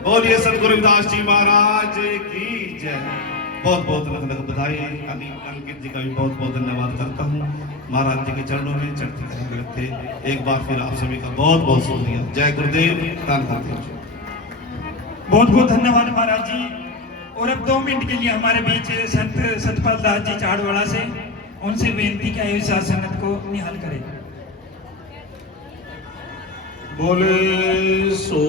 बोलिए सतगुरु रविदास जी महाराज की जय। बहुत बहुत लख बधाई। अंकित जी का भी बहुत बहुत धन्यवाद करता हूँ। महाराज जी के चरणों में चढ़ते रखे। एक बार फिर आप सभी का बहुत बहुत शुक्रिया। जय गुरुदेव। बहुत बहुत धन्यवाद महाराज जी। और अब 2 मिनट के लिए हमारे बीच संत सतपाल दास जी चाड़वाड़ा से, उनसे बेनती क्या है संगत को निहाल करें। बोले सो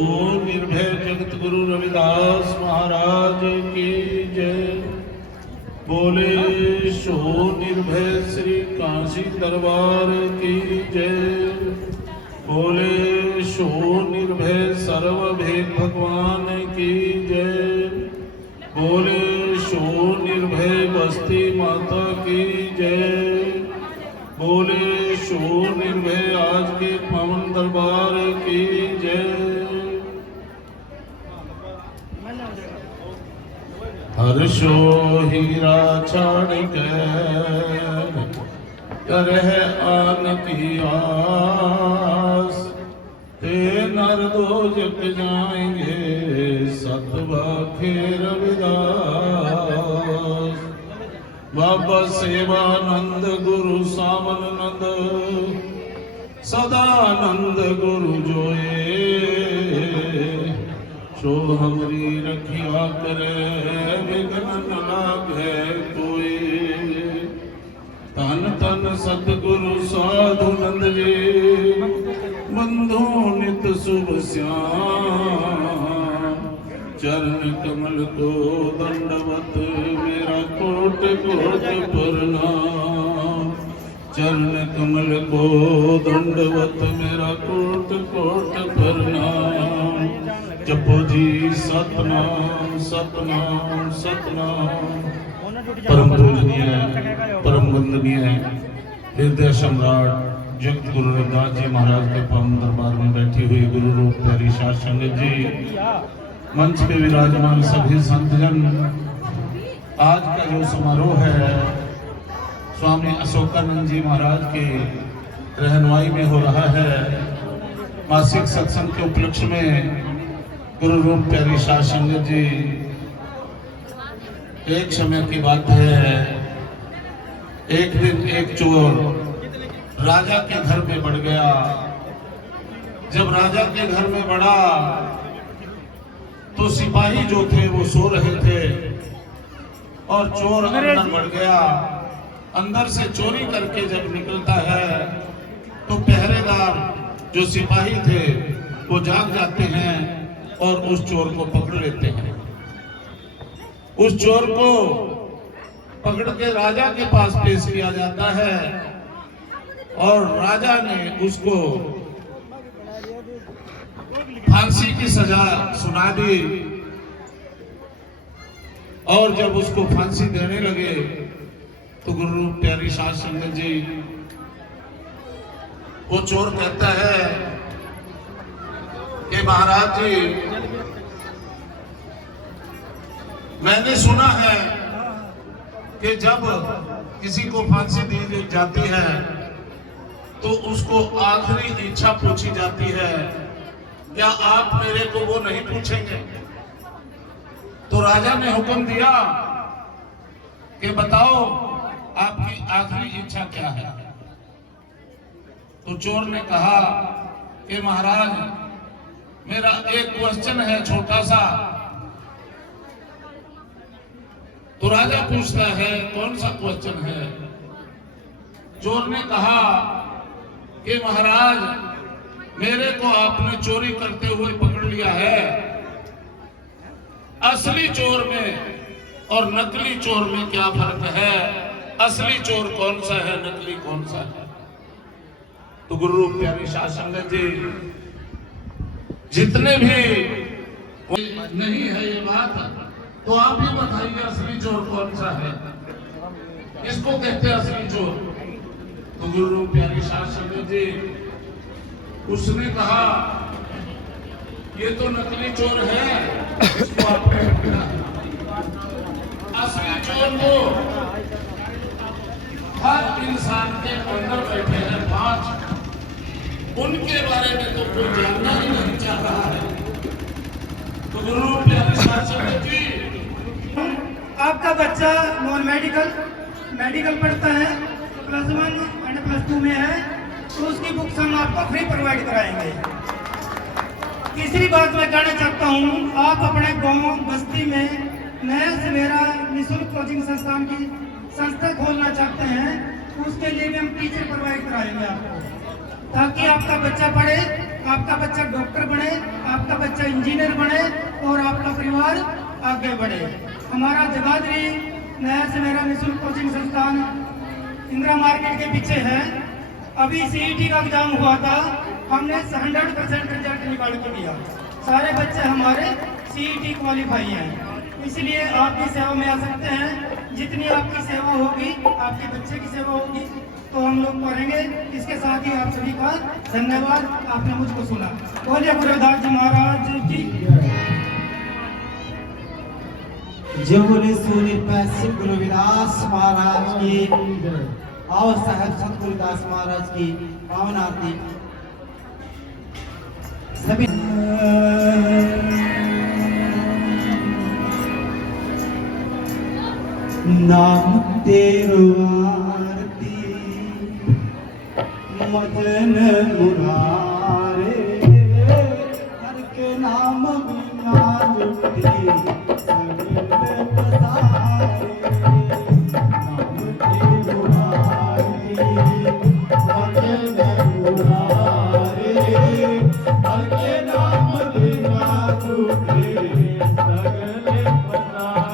निर्भय जगत गुरु रविदास महाराज की जय। बोले सो निर्भय श्री काशी दरबार की जय। बोले सो निर्भय सर्वभेद भगवान की जय। बोले सो निर्भय बस्ती माता की जय। बोले सो निर्भय आज के पवन दरबार की जय। हर्षो हीरा छाड़ करह आनती आस, ते नर दो जग जाएंगे सतभाखे रविदास। बाबा सेवानंद गुरु सामनंद सदानंद गुरु जोए। सो हमरी रखिया करे विघ्न न लागे कोई। तन तन सतगुरु साधु नंद जी बंधु नित शुभ श्याम। चरण कमल को दंडवत मेरा कोट कोट प्रणाम। चरण कमल को दंडवत मेरा कोट कोट प्रणाम। जपो जी सतनाम सतनाम सतनाम। परम पूजनीय परम वंदनीय हृदय सम्राट जगत गुरु रविदास जी महाराज के पावन दरबार में बैठी हुई गुरु रूप प्यारी साध संगत जी, मंच पे विराजमान सभी संतजन, आज का जो समारोह है स्वामी अशोकानंद जी महाराज के रहनुमाई में हो रहा है। मासिक सत्संग के उपलक्ष्य में गुरु रूप प्यारी साध संगत जी, एक समय की बात है, एक दिन एक चोर राजा के घर में बढ़ गया। जब राजा के घर में बढ़ा तो सिपाही जो थे वो सो रहे थे और चोर अंदर बढ़ गया। अंदर से चोरी करके जब निकलता है तो पहरेदार जो सिपाही थे वो जाग जाते हैं और उस चोर को पकड़ लेते हैं। उस चोर को पकड़ के राजा के पास पेश किया जाता है और राजा ने उसको फांसी की सजा सुना दी। और जब उसको फांसी देने लगे तो गुरु प्यारी साध संगत जी, वो चोर कहता है कि महाराज जी, मैंने सुना है कि जब किसी को फांसी दी जाती है तो उसको आखिरी इच्छा पूछी जाती है, क्या आप मेरे को वो नहीं पूछेंगे? तो राजा ने हुक्म दिया कि बताओ आपकी आखिरी इच्छा क्या है। तो चोर ने कहा कि महाराज मेरा एक क्वेश्चन है छोटा सा। तो राजा पूछता है कौन सा क्वेश्चन है? चोर ने कहा कि महाराज मेरे को आपने चोरी करते हुए पकड़ लिया है। असली चोर में और नकली चोर में क्या फर्क है? असली चोर कौन सा है, नकली कौन सा है? तो गुरु प्यारे साध संगत जी, जितने भी नहीं है ये बात, तो आप ही बताइए असली चोर कौन सा है, किसको कहते हैं असली चोर? तो गुरु प्यारे साध संगत जी, उसने कहा ये तो नकली चोर है, इसको आपने पकड़ा। असली चोर को हर इंसान के अंदर बैठे हैं 5, उनके बारे में तो कोई जानना ही नहीं चाह रहा है। तो गुरु प्यारे साध संगत जी, आपका बच्चा नॉन मेडिकल पढ़ता है, +1 एंड +2 में है, तो उसकी बुक्स हम आपको फ्री प्रोवाइड कराएंगे। तीसरी बात मैं कहना चाहता हूँ, आप अपने गांव बस्ती में नया सवेरा निःशुल्क कोचिंग संस्थान की संस्था खोलना चाहते हैं, तो उसके लिए भी हम टीचर प्रोवाइड कराएंगे आपको, ताकि आपका बच्चा पढ़े, आपका बच्चा डॉक्टर बने, आपका बच्चा इंजीनियर बने और आपका परिवार आगे बढ़े। हमारा जगाधरी नया सवेरा निःशुल्क कोचिंग संस्थान इंदिरा मार्केट के पीछे है। अभी सीईटी का एग्जाम हुआ था, हमने 100% रिजल्ट निकाल के दिया। सारे बच्चे हमारे सीईटी क्वालिफाई हैं, इसलिए आपकी सेवा में आ सकते हैं। जितनी आपकी सेवा होगी, आपके बच्चे की सेवा होगी, तो हम लोग करेंगे। इसके साथ ही आप सभी का धन्यवाद, आपने मुझको सुना। बोलिए गुरु रविदास जी महाराज की। जो बोले सोने पैसे गुरु रविदास महाराज की और साहब संत गुरुदास महाराज की पावन आरती सभी। नाम तेरो आरती मदन मुरारे, हर के नाम बिना जुटी सगल पसारे। नाम तेरो आरती मदन मुरारे, हर के नाम बिना जुटी सगल पसारे।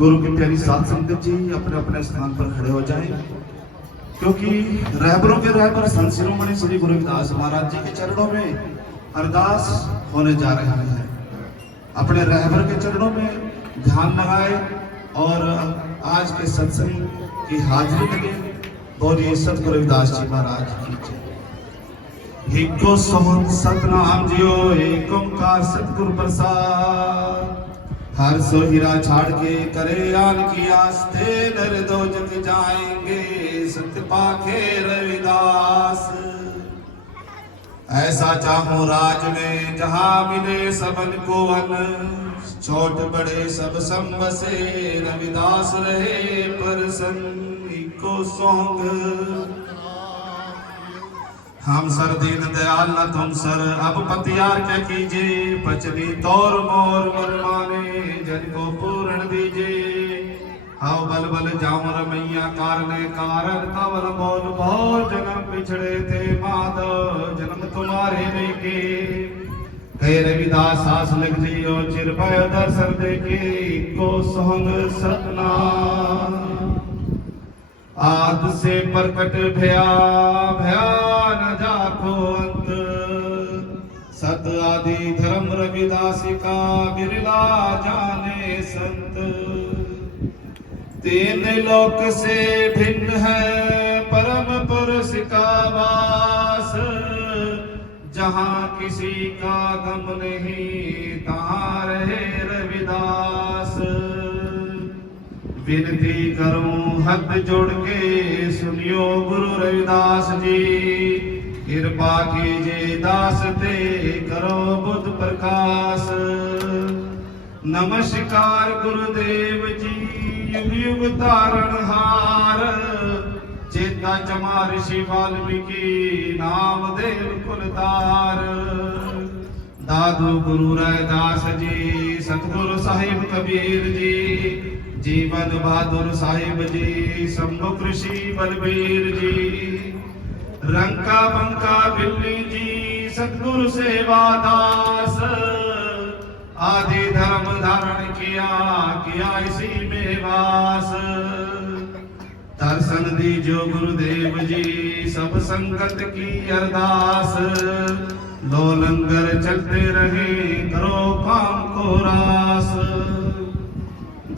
गुरु की प्यारी साध संगत जी अपने अपने स्थान पर खड़े हो जाएं, क्योंकि रहबरों के रहबर संत शिरोमणि श्री गुरु रविदास महाराज जी के चरणों में अरदास होने जा रहे हैं। अपने रहबर के चरणों में ध्यान लगाए और आज के सत्संग की हाजिरी लगे। बोलिए सतगुरु रविदास जी महाराज की जय। एको सोहन सतनाम जियो, एक ओंकार सतगुरु प्रसाद। हर सो हीरा छाड़ के करे आन की आस्थे, नर दो जग जाएंगे सत्य पाखे रविदास। ऐसा चाहूं राज में जहां मिले सबन को अन, छोट बड़े सब संबसे रविदास रहे प्रसन्न। इको सोंग हम सर दीन दयाल न तुम सर, अब पतियार क्या कीजिए, पचली तौर मोर मन माने जन को पूर्ण दीजिए। हाउ बल बल जाऊं रमैया कारने कारण, कवल बोल बहुत जन्म पिछड़े थे माधव, जन्म तुम्हारे लेके। कहे रविदास सास लग जियो, चिर पाय दर्शन देके। इको सोंग सतनाम आद से प्रकट भया, भया न जाको अंत। सत आदि धर्म रविदास का बिरला जाने संत। तीन लोक से भिन्न है परम पुरुष का वास, जहाँ किसी का गम नहीं तहाँ रहे रविदास। विनती करूं हाथ जोड़ के सुनियो गुरु रविदास जी, कृपा कीजिए दास ते करो बुद्ध प्रकाश। नमस्कार गुरुदेव जी युग युग तारण हार, चेता चमा ऋषि वाल्मीकि नाम देव कुलतार। दादू गुरु रविदास जी, सतगुरु साहिब कबीर जी, जीवन बहादुर साहिब जी, सम्मुख ऋषि बलबीर जी। रंका बंका बिल्ली जी, सतगुरु सेवादास। आदि धर्म धारण किया इसी में वास। दर्शन दीजो गुरुदेव जी, सब संगत की अरदास। लो लंगर चलते रहे करो काम को रास।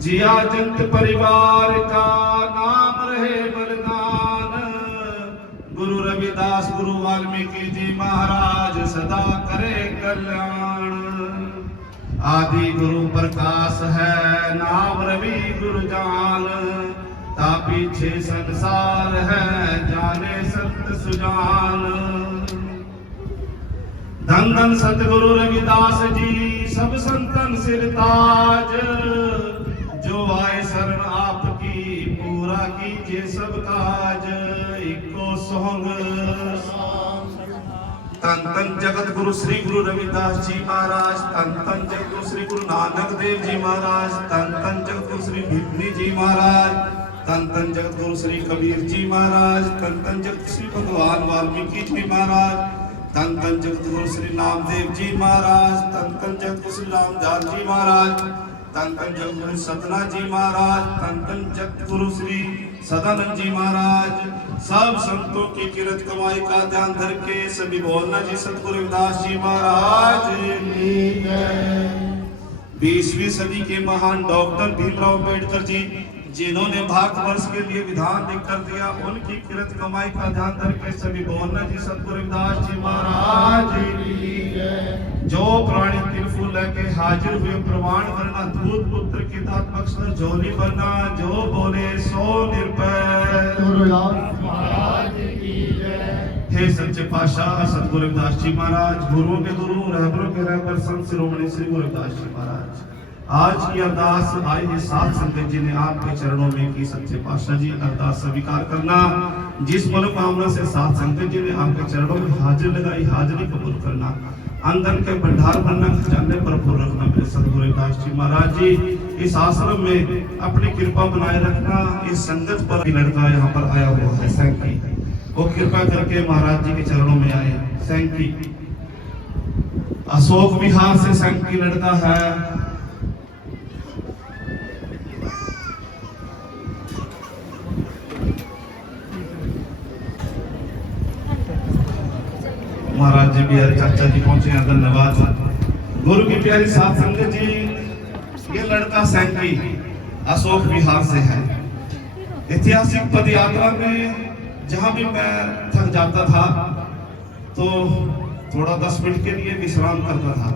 जिया जंत परिवार का नाम रहे बलिदान, गुरु रविदास गुरु वाल्मीकि जी महाराज सदा करे कल्याण। आदि गुरु प्रकाश है नाम रवि गुरु जान, ता पीछे संसार है जाने संत सुजान। धन धन सतगुरु रविदास जी, सब संतन सिर ताज। जो आए शरण आपकी पूरा कीजिए सब काज। इको सोंग तन तन जगत गुरु श्री गुरु रविदास जी महाराज, तन तन जगत गुरु श्री गुरु नानक देव जी महाराज, तन तन जगत गुरु श्री भिमनी जी महाराज, तन तन जगत गुरु श्री कबीर जी महाराज, तन तन जगत श्री भगवान वाल्मीकि जी महाराज, तन तन जगत गुरु श्री नामदेव जी महाराज, तन तन जगत गुरु श्री रामदास जी महाराज, तन तन जगत गुरु सतना जी महाराज, तन तन जगत गुरु श्री सदानंद जी महाराज। सब संतों की किरत कमाई का ध्यान धर के सभी बोलना जी सतगुरु रविदास जी महाराज की जय। 20वीं सदी के महान डॉक्टर भीमराव अंबेडकर जी, जिन्होंने भारतवर्ष के लिए विधान लिखकर दिया, उनकी किरत कमाई का ध्यान धर के सभी बोलना जी सतगुरु रविदास जी महाराज की जय। जो प्राणी तिरफुल लेके हाजिर हुए प्रमाण करना, दूत पुत्र की दात बख्शना, झोली भरना, जो बोले सो निर्भय। हे सच्चे पातशाह सतगुरु रविदास जी महाराज, गुरुओं के गुरु रहबरों के रहबर संत शिरोमणि श्री गुरु रविदास जी महाराज, आज की अरदास आई है साध संगत जी ने आपके चरणों में की। सच्चे पातशाह जी अरदास स्वीकार करना, जिस मनोकामना से साध संगत जी ने आपके चरणों में हाजिर लगाई, हाजिरी कबूल करना, अंदर के भंडार बनना, खजाने पर भूल रखना। मेरे सतगुरु रविदास जी महाराज जी, इस आश्रम में अपनी कृपा बनाए रखना। इस संगत पर लड़का यहाँ पर आया हुआ है सैंकी, वो कृपा करके महाराज जी के चरणों में आए। सैंकी अशोक विहार से सैंकी लड़का है, महाराज जी भी हरे चाचा जी पहुंचे हैं, धन्यवाद। गुरु की प्यारी साथ संगत जी, ये लड़का सैंकी अशोक विहार से है। ऐतिहासिक पद यात्रा में जहां भी मैं थक जाता था तो थोड़ा 10 मिनट के लिए विश्राम करता था।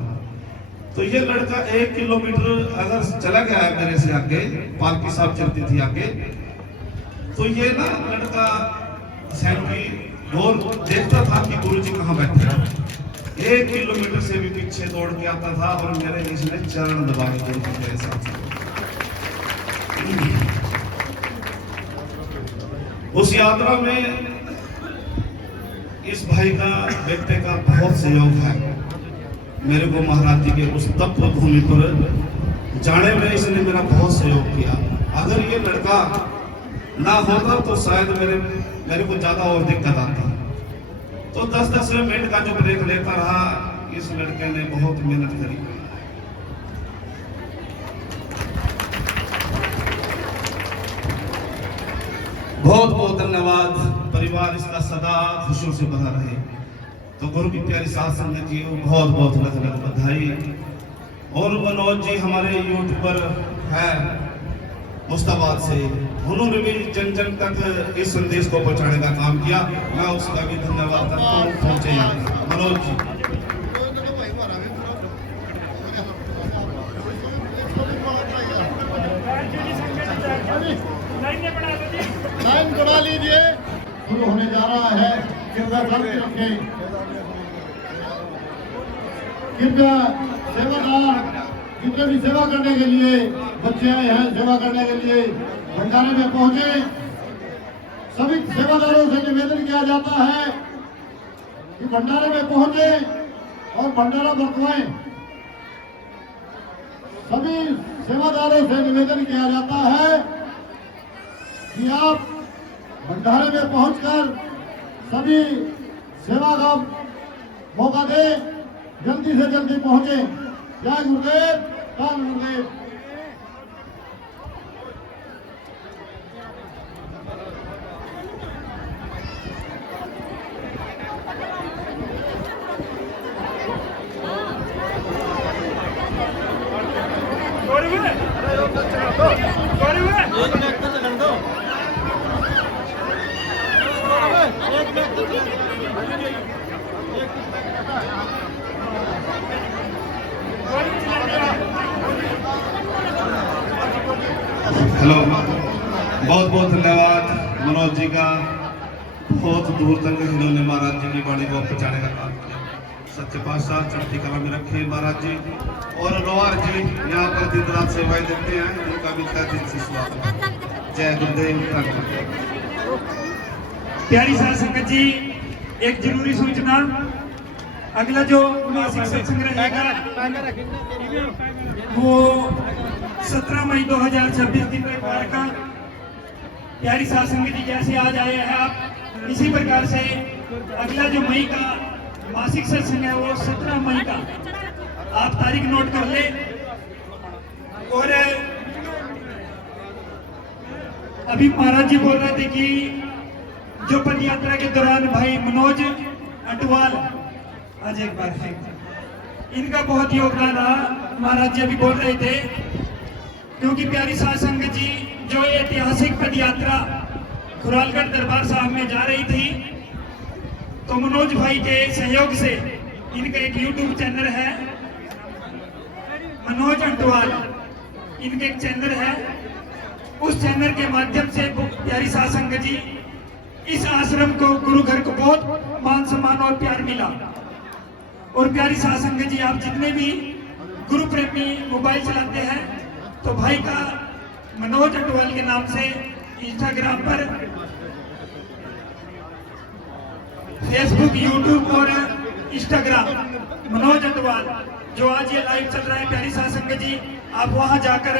तो ये लड़का 1 किलोमीटर अगर चला गया है मेरे से आगे, पालकी साहब चलती थी आगे, तो ये ना लड़का सैंकी और देखता था कि गुरु जी कहाँ बैठे हैं। 1 किलोमीटर से भी पीछे दौड़ के आता था और मेरे इसने चरण दबाए गुरु जी मेरे साथ। उस यात्रा में इस भाई का बेटे का बहुत सहयोग है। मेरे को महाराज जी के उस तप भूमि पर जाने में इसने मेरा बहुत सहयोग किया। अगर ये लड़का ना होता तो शायद मेरे को ज्यादा और दिक्कत आती। तो 10-10 मिनट का जो ब्रेक लेता रहा, इस लड़के ने बहुत मेहनत करी। बहुत बहुत धन्यवाद। परिवार इसका सदा खुशियों से भरा रहे। तो गुरु की प्यारी साथ संगत जी को बहुत बहुत लख बधाई। और मनोज जी हमारे यूट्यूबर है मुस्ताबाद से, उन्होंने भी जन जन तक इस संदेश को पहुंचाने का काम किया। मैं उसका भी धन्यवाद करता हूँ। पहुंचे यहाँ मनोज जी। लाइन बढ़ा लीजिए, शुरू होने जा रहा है। कृपया रखें, कृपया सेवादार जितने भी सेवा करने के लिए बच्चे आए हैं, सेवा करने के लिए भंडारे में पहुंचे, सभी सेवादारों से निवेदन किया जाता है कि भंडारे में पहुंचे और भंडारा बरतवाएं। सभी सेवादारों से निवेदन किया जाता है कि आप भंडारे में पहुंचकर सभी सेवा का मौका दें, जल्दी से जल्दी पहुंचे। जय गुरुदेव, धन गुरुदेव। हेलो, बहुत बहुत धन्यवाद मनोज जी का। बहुत दूर तक इन्होंने महाराज जी की वाणी को पहुंचाने का काम किया। सच्चे पातशाह चढ़ती कला में रखे महाराज जी। और लोहार जी यहाँ पर दिन रात सेवाएं देते हैं, उनका भी तहे दिल से स्वागत। जय गुरुदेव। प्यारी साध संगत जी, एक जरूरी सूचना, अगला जो मासिक सत्संग रहेगा वो 17 मई 2026 दिन रविवार का। प्यारी साध संगत जी, जैसे आज आए हैं आप, इसी प्रकार से अगला जो मई का मासिक सत्संग है वो 17 मई का, आप तारीख नोट कर ले। और अभी महाराज जी बोल रहे थे कि जो पद यात्रा के दौरान भाई मनोज अटवाल, आज एक बार है, इनका बहुत योगदान रहा। महाराज जी अभी बोल रहे थे, क्योंकि प्यारी साध संगत जी जो ऐतिहासिक पद यात्रा खुरालगढ़ दरबार साहब में जा रही थी, तो मनोज भाई के सहयोग से इनका एक यूट्यूब चैनल है, मनोज अटवाल, इनके एक चैनल है। उस चैनल के माध्यम से प्यारी साध संगत जी इस आश्रम को, गुरु घर को बहुत मान सम्मान और प्यार मिला। और प्यारी साध संगत जी, आप जितने भी गुरु प्रेमी मोबाइल चलाते हैं, तो भाई का मनोज अटवाल के नाम से इंस्टाग्राम पर, फेसबुक, यूट्यूब और इंस्टाग्राम मनोज अटवाल, जो आज ये लाइव चल रहा है प्यारी साध संगत जी, आप वहां जाकर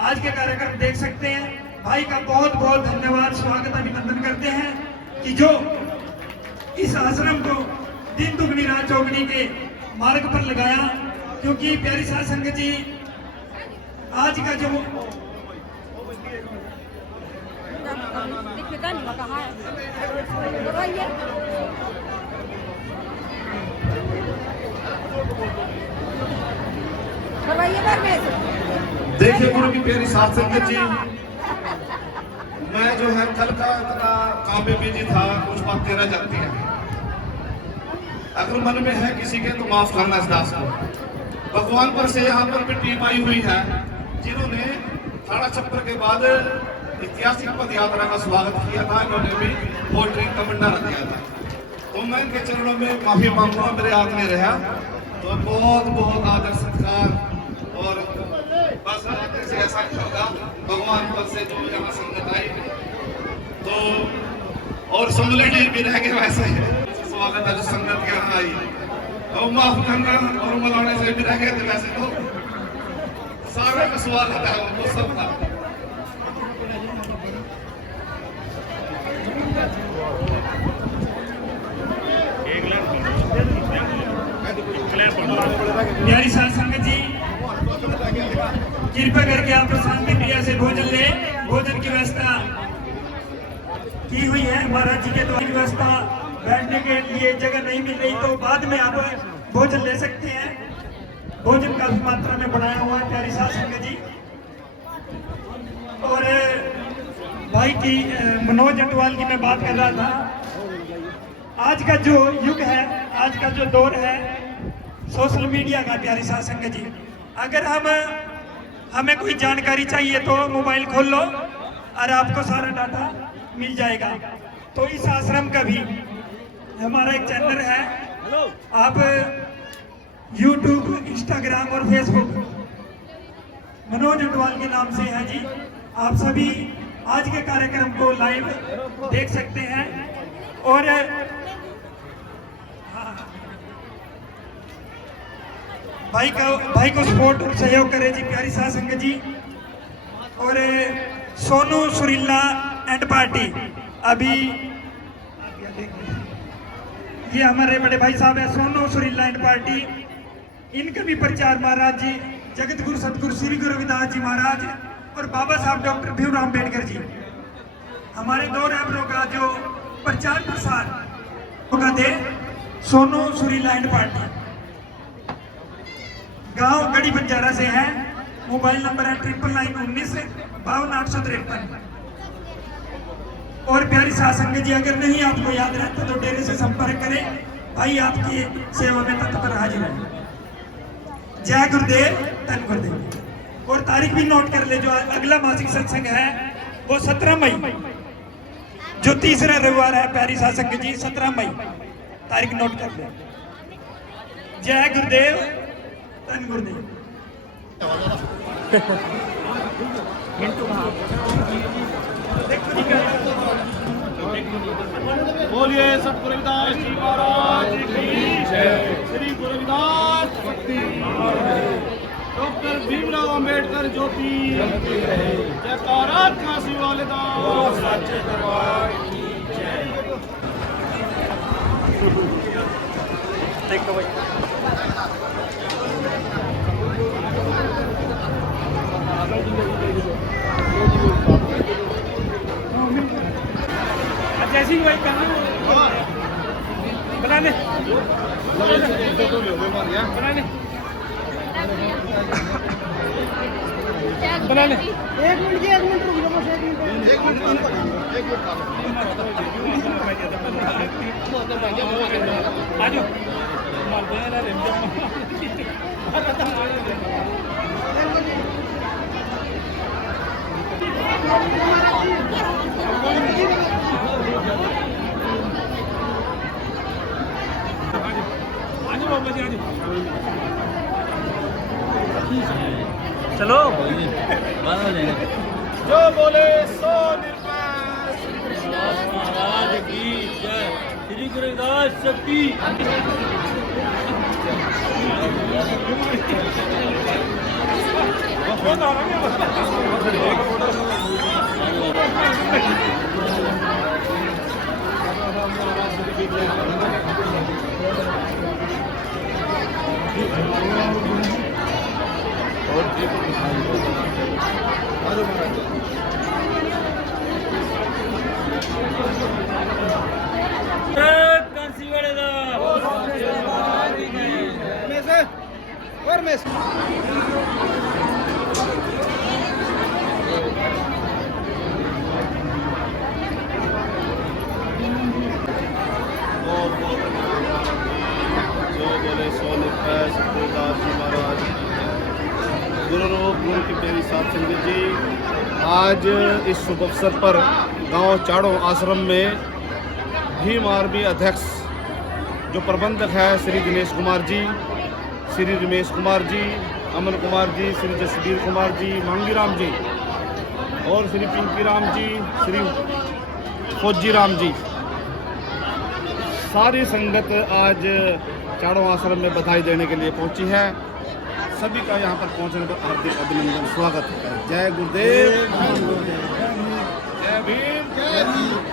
आज के कार्यक्रम देख सकते हैं। भाई का बहुत बहुत धन्यवाद, स्वागत, अभिनंदन करते हैं कि जो इस आश्रम को दिन दुगनी रात चौगनी के मार्ग पर लगाया। क्योंकि प्यारी साध संगत जी, आज का जो देखिए गुरु की प्यारी साथ संगत जी, मैं जो है कल का इतना काम में बिजी था, कुछ बातें रह जाती हैं। अगर मन में है किसी के तो माफ करना इस दास को। भगवान पर से यहाँ पर भी टीम आई हुई है जिन्होंने थाना छप्पर के बाद ऐतिहासिक पद यात्रा का स्वागत किया था। इन्होंने भी पोल्ट्री का भंडारा दिया था, तो मैं इनके चरणों में माफी मांगूंगा, मेरे हाथ में रहा तो बहुत बहुत आदर सत्कार। और बस ऐसे ऐसा ही होगा, भगवान पर से जो यहाँ संगत आई तो और समलेडी भी रह गए वैसे स्वागत है जो संगत के यहाँ आई, और माफ करना और मलाने से भी रह गए थे वैसे तो सारे का स्वागत है उनको सबका। प्यारी साध संगत जी, कृपा करके आप शांति प्रिया से भोजन ले। भोजन की व्यवस्था की हुई है महाराज जी के द्वारा। व्यवस्था बैठने के लिए जगह नहीं मिल रही तो बाद में आप भोजन ले सकते हैं। भोजन काफी मात्रा में बनाया हुआ है प्यारी साध संगत जी। और भाई की मनोज अटवाल की मैं बात कर रहा था। आज का जो युग है, आज का जो दौर है सोशल मीडिया का प्यारी साध संगत जी, अगर हमें कोई जानकारी चाहिए तो मोबाइल खोल लो और आपको सारा डाटा मिल जाएगा। तो इस आश्रम का भी हमारा एक चैनल है, आप YouTube, इंस्टाग्राम और फेसबुक मनोज अटवाल के नाम से है जी। आप सभी आज के कार्यक्रम को लाइव देख सकते हैं। और भाई को सपोर्ट और सहयोग करे जी प्यारी साध संगत जी। और सोनू सुरीला एंड पार्टी, अभी ये हमारे बड़े भाई साहब है सोनू सुरीला एंड पार्टी, इनका भी प्रचार महाराज जी जगत गुरु सतगुरु श्री गुरु रविदास जी महाराज और बाबा साहब डॉक्टर भीमराव अम्बेडकर जी, हमारे दो रैबरों का जो प्रचार प्रसार होगा दे सोनू सुरीला एंड पार्टी, गांव गढ़ी बंजारा से है। मोबाइल नंबर है 9919 और प्यारी साध संगत जी, अगर नहीं आपको याद रहता तो डेरे से संपर्क करें, भाई आपकी सेवा में तत्पर हाजिर है। जय गुरुदेव, धन गुरुदेव। और तारीख भी नोट कर ले, जो अगला मासिक सत्संग है वो 17 मई, जो तीसरा रविवार है प्यारी साध संगत जी, 17 मई तारीख नोट कर ले। जय गुरुदेव, धन गुरुदेव। बोलिए सतगुरु रविदास जी महाराज की जय। श्री गुरु रविदास भक्ति, डॉक्टर भीमराव अम्बेडकर ज्योति, जयकारा काशी वाले दास सच्चे दरबार की जय। देखो भाई, जैसी वही करना बना ले बना ले। एक मिनट जी, 1 मिनट रुक जाओ, 1 मिनट। आ जाओ। चलो जो बोले सो निर्भय महाराज की जय। श्री गुरु रविदास शक्ति। में से जो बोले सोने महाराज गुरु रूप गुरु की प्यारी साथ संगत जी, आज इस शुभ अवसर पर गांव चाड़ो आश्रम में भीम आर्मी अध्यक्ष जो प्रबंधक है श्री दिनेश कुमार जी, श्री रमेश कुमार जी, अमन कुमार जी, श्री जसवीर कुमार जी, मांगी राम जी और श्री पिंकी राम जी, श्री फौजी राम जी, सारी संगत आज चारों आश्रम में बधाई देने के लिए पहुंची है। सभी का यहाँ पर पहुंचने पर हार्दिक अभिनंदन, स्वागत है। जय गुरुदेव, जय भीम, जय भीम।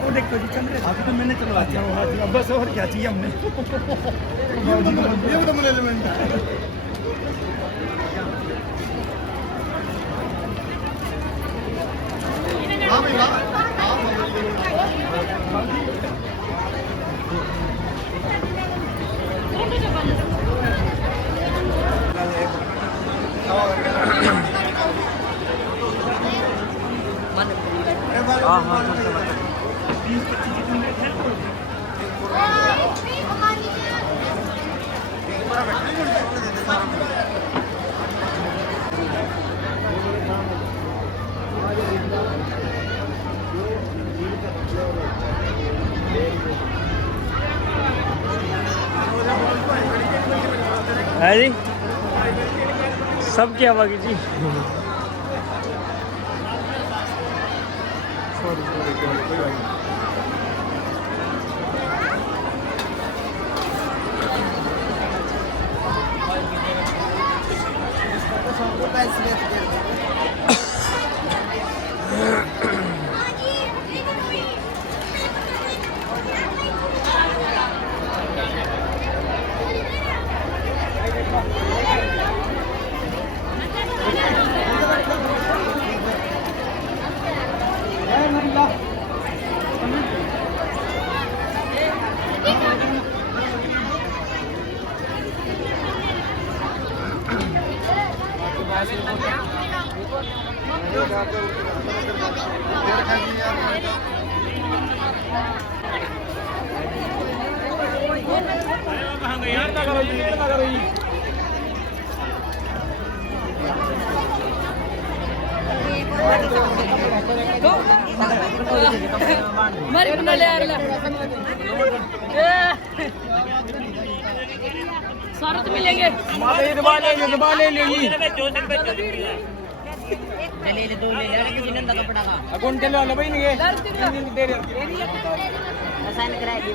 वो देखो जी चंद्र अभी तो मैंने चलवा दिया वो हाथ, अब बस और क्या चाहिए हमने ये तो मैंने एलिमेंट है जी, सब क्या बाकी जी। मरी बना ले यार सारे तो मिलेंगे दबा ले ले दो ले यार किसी ने अंदर कपड़ा का अकाउंट चलो ना भाई नहीं है दे रहे साइन कराएगी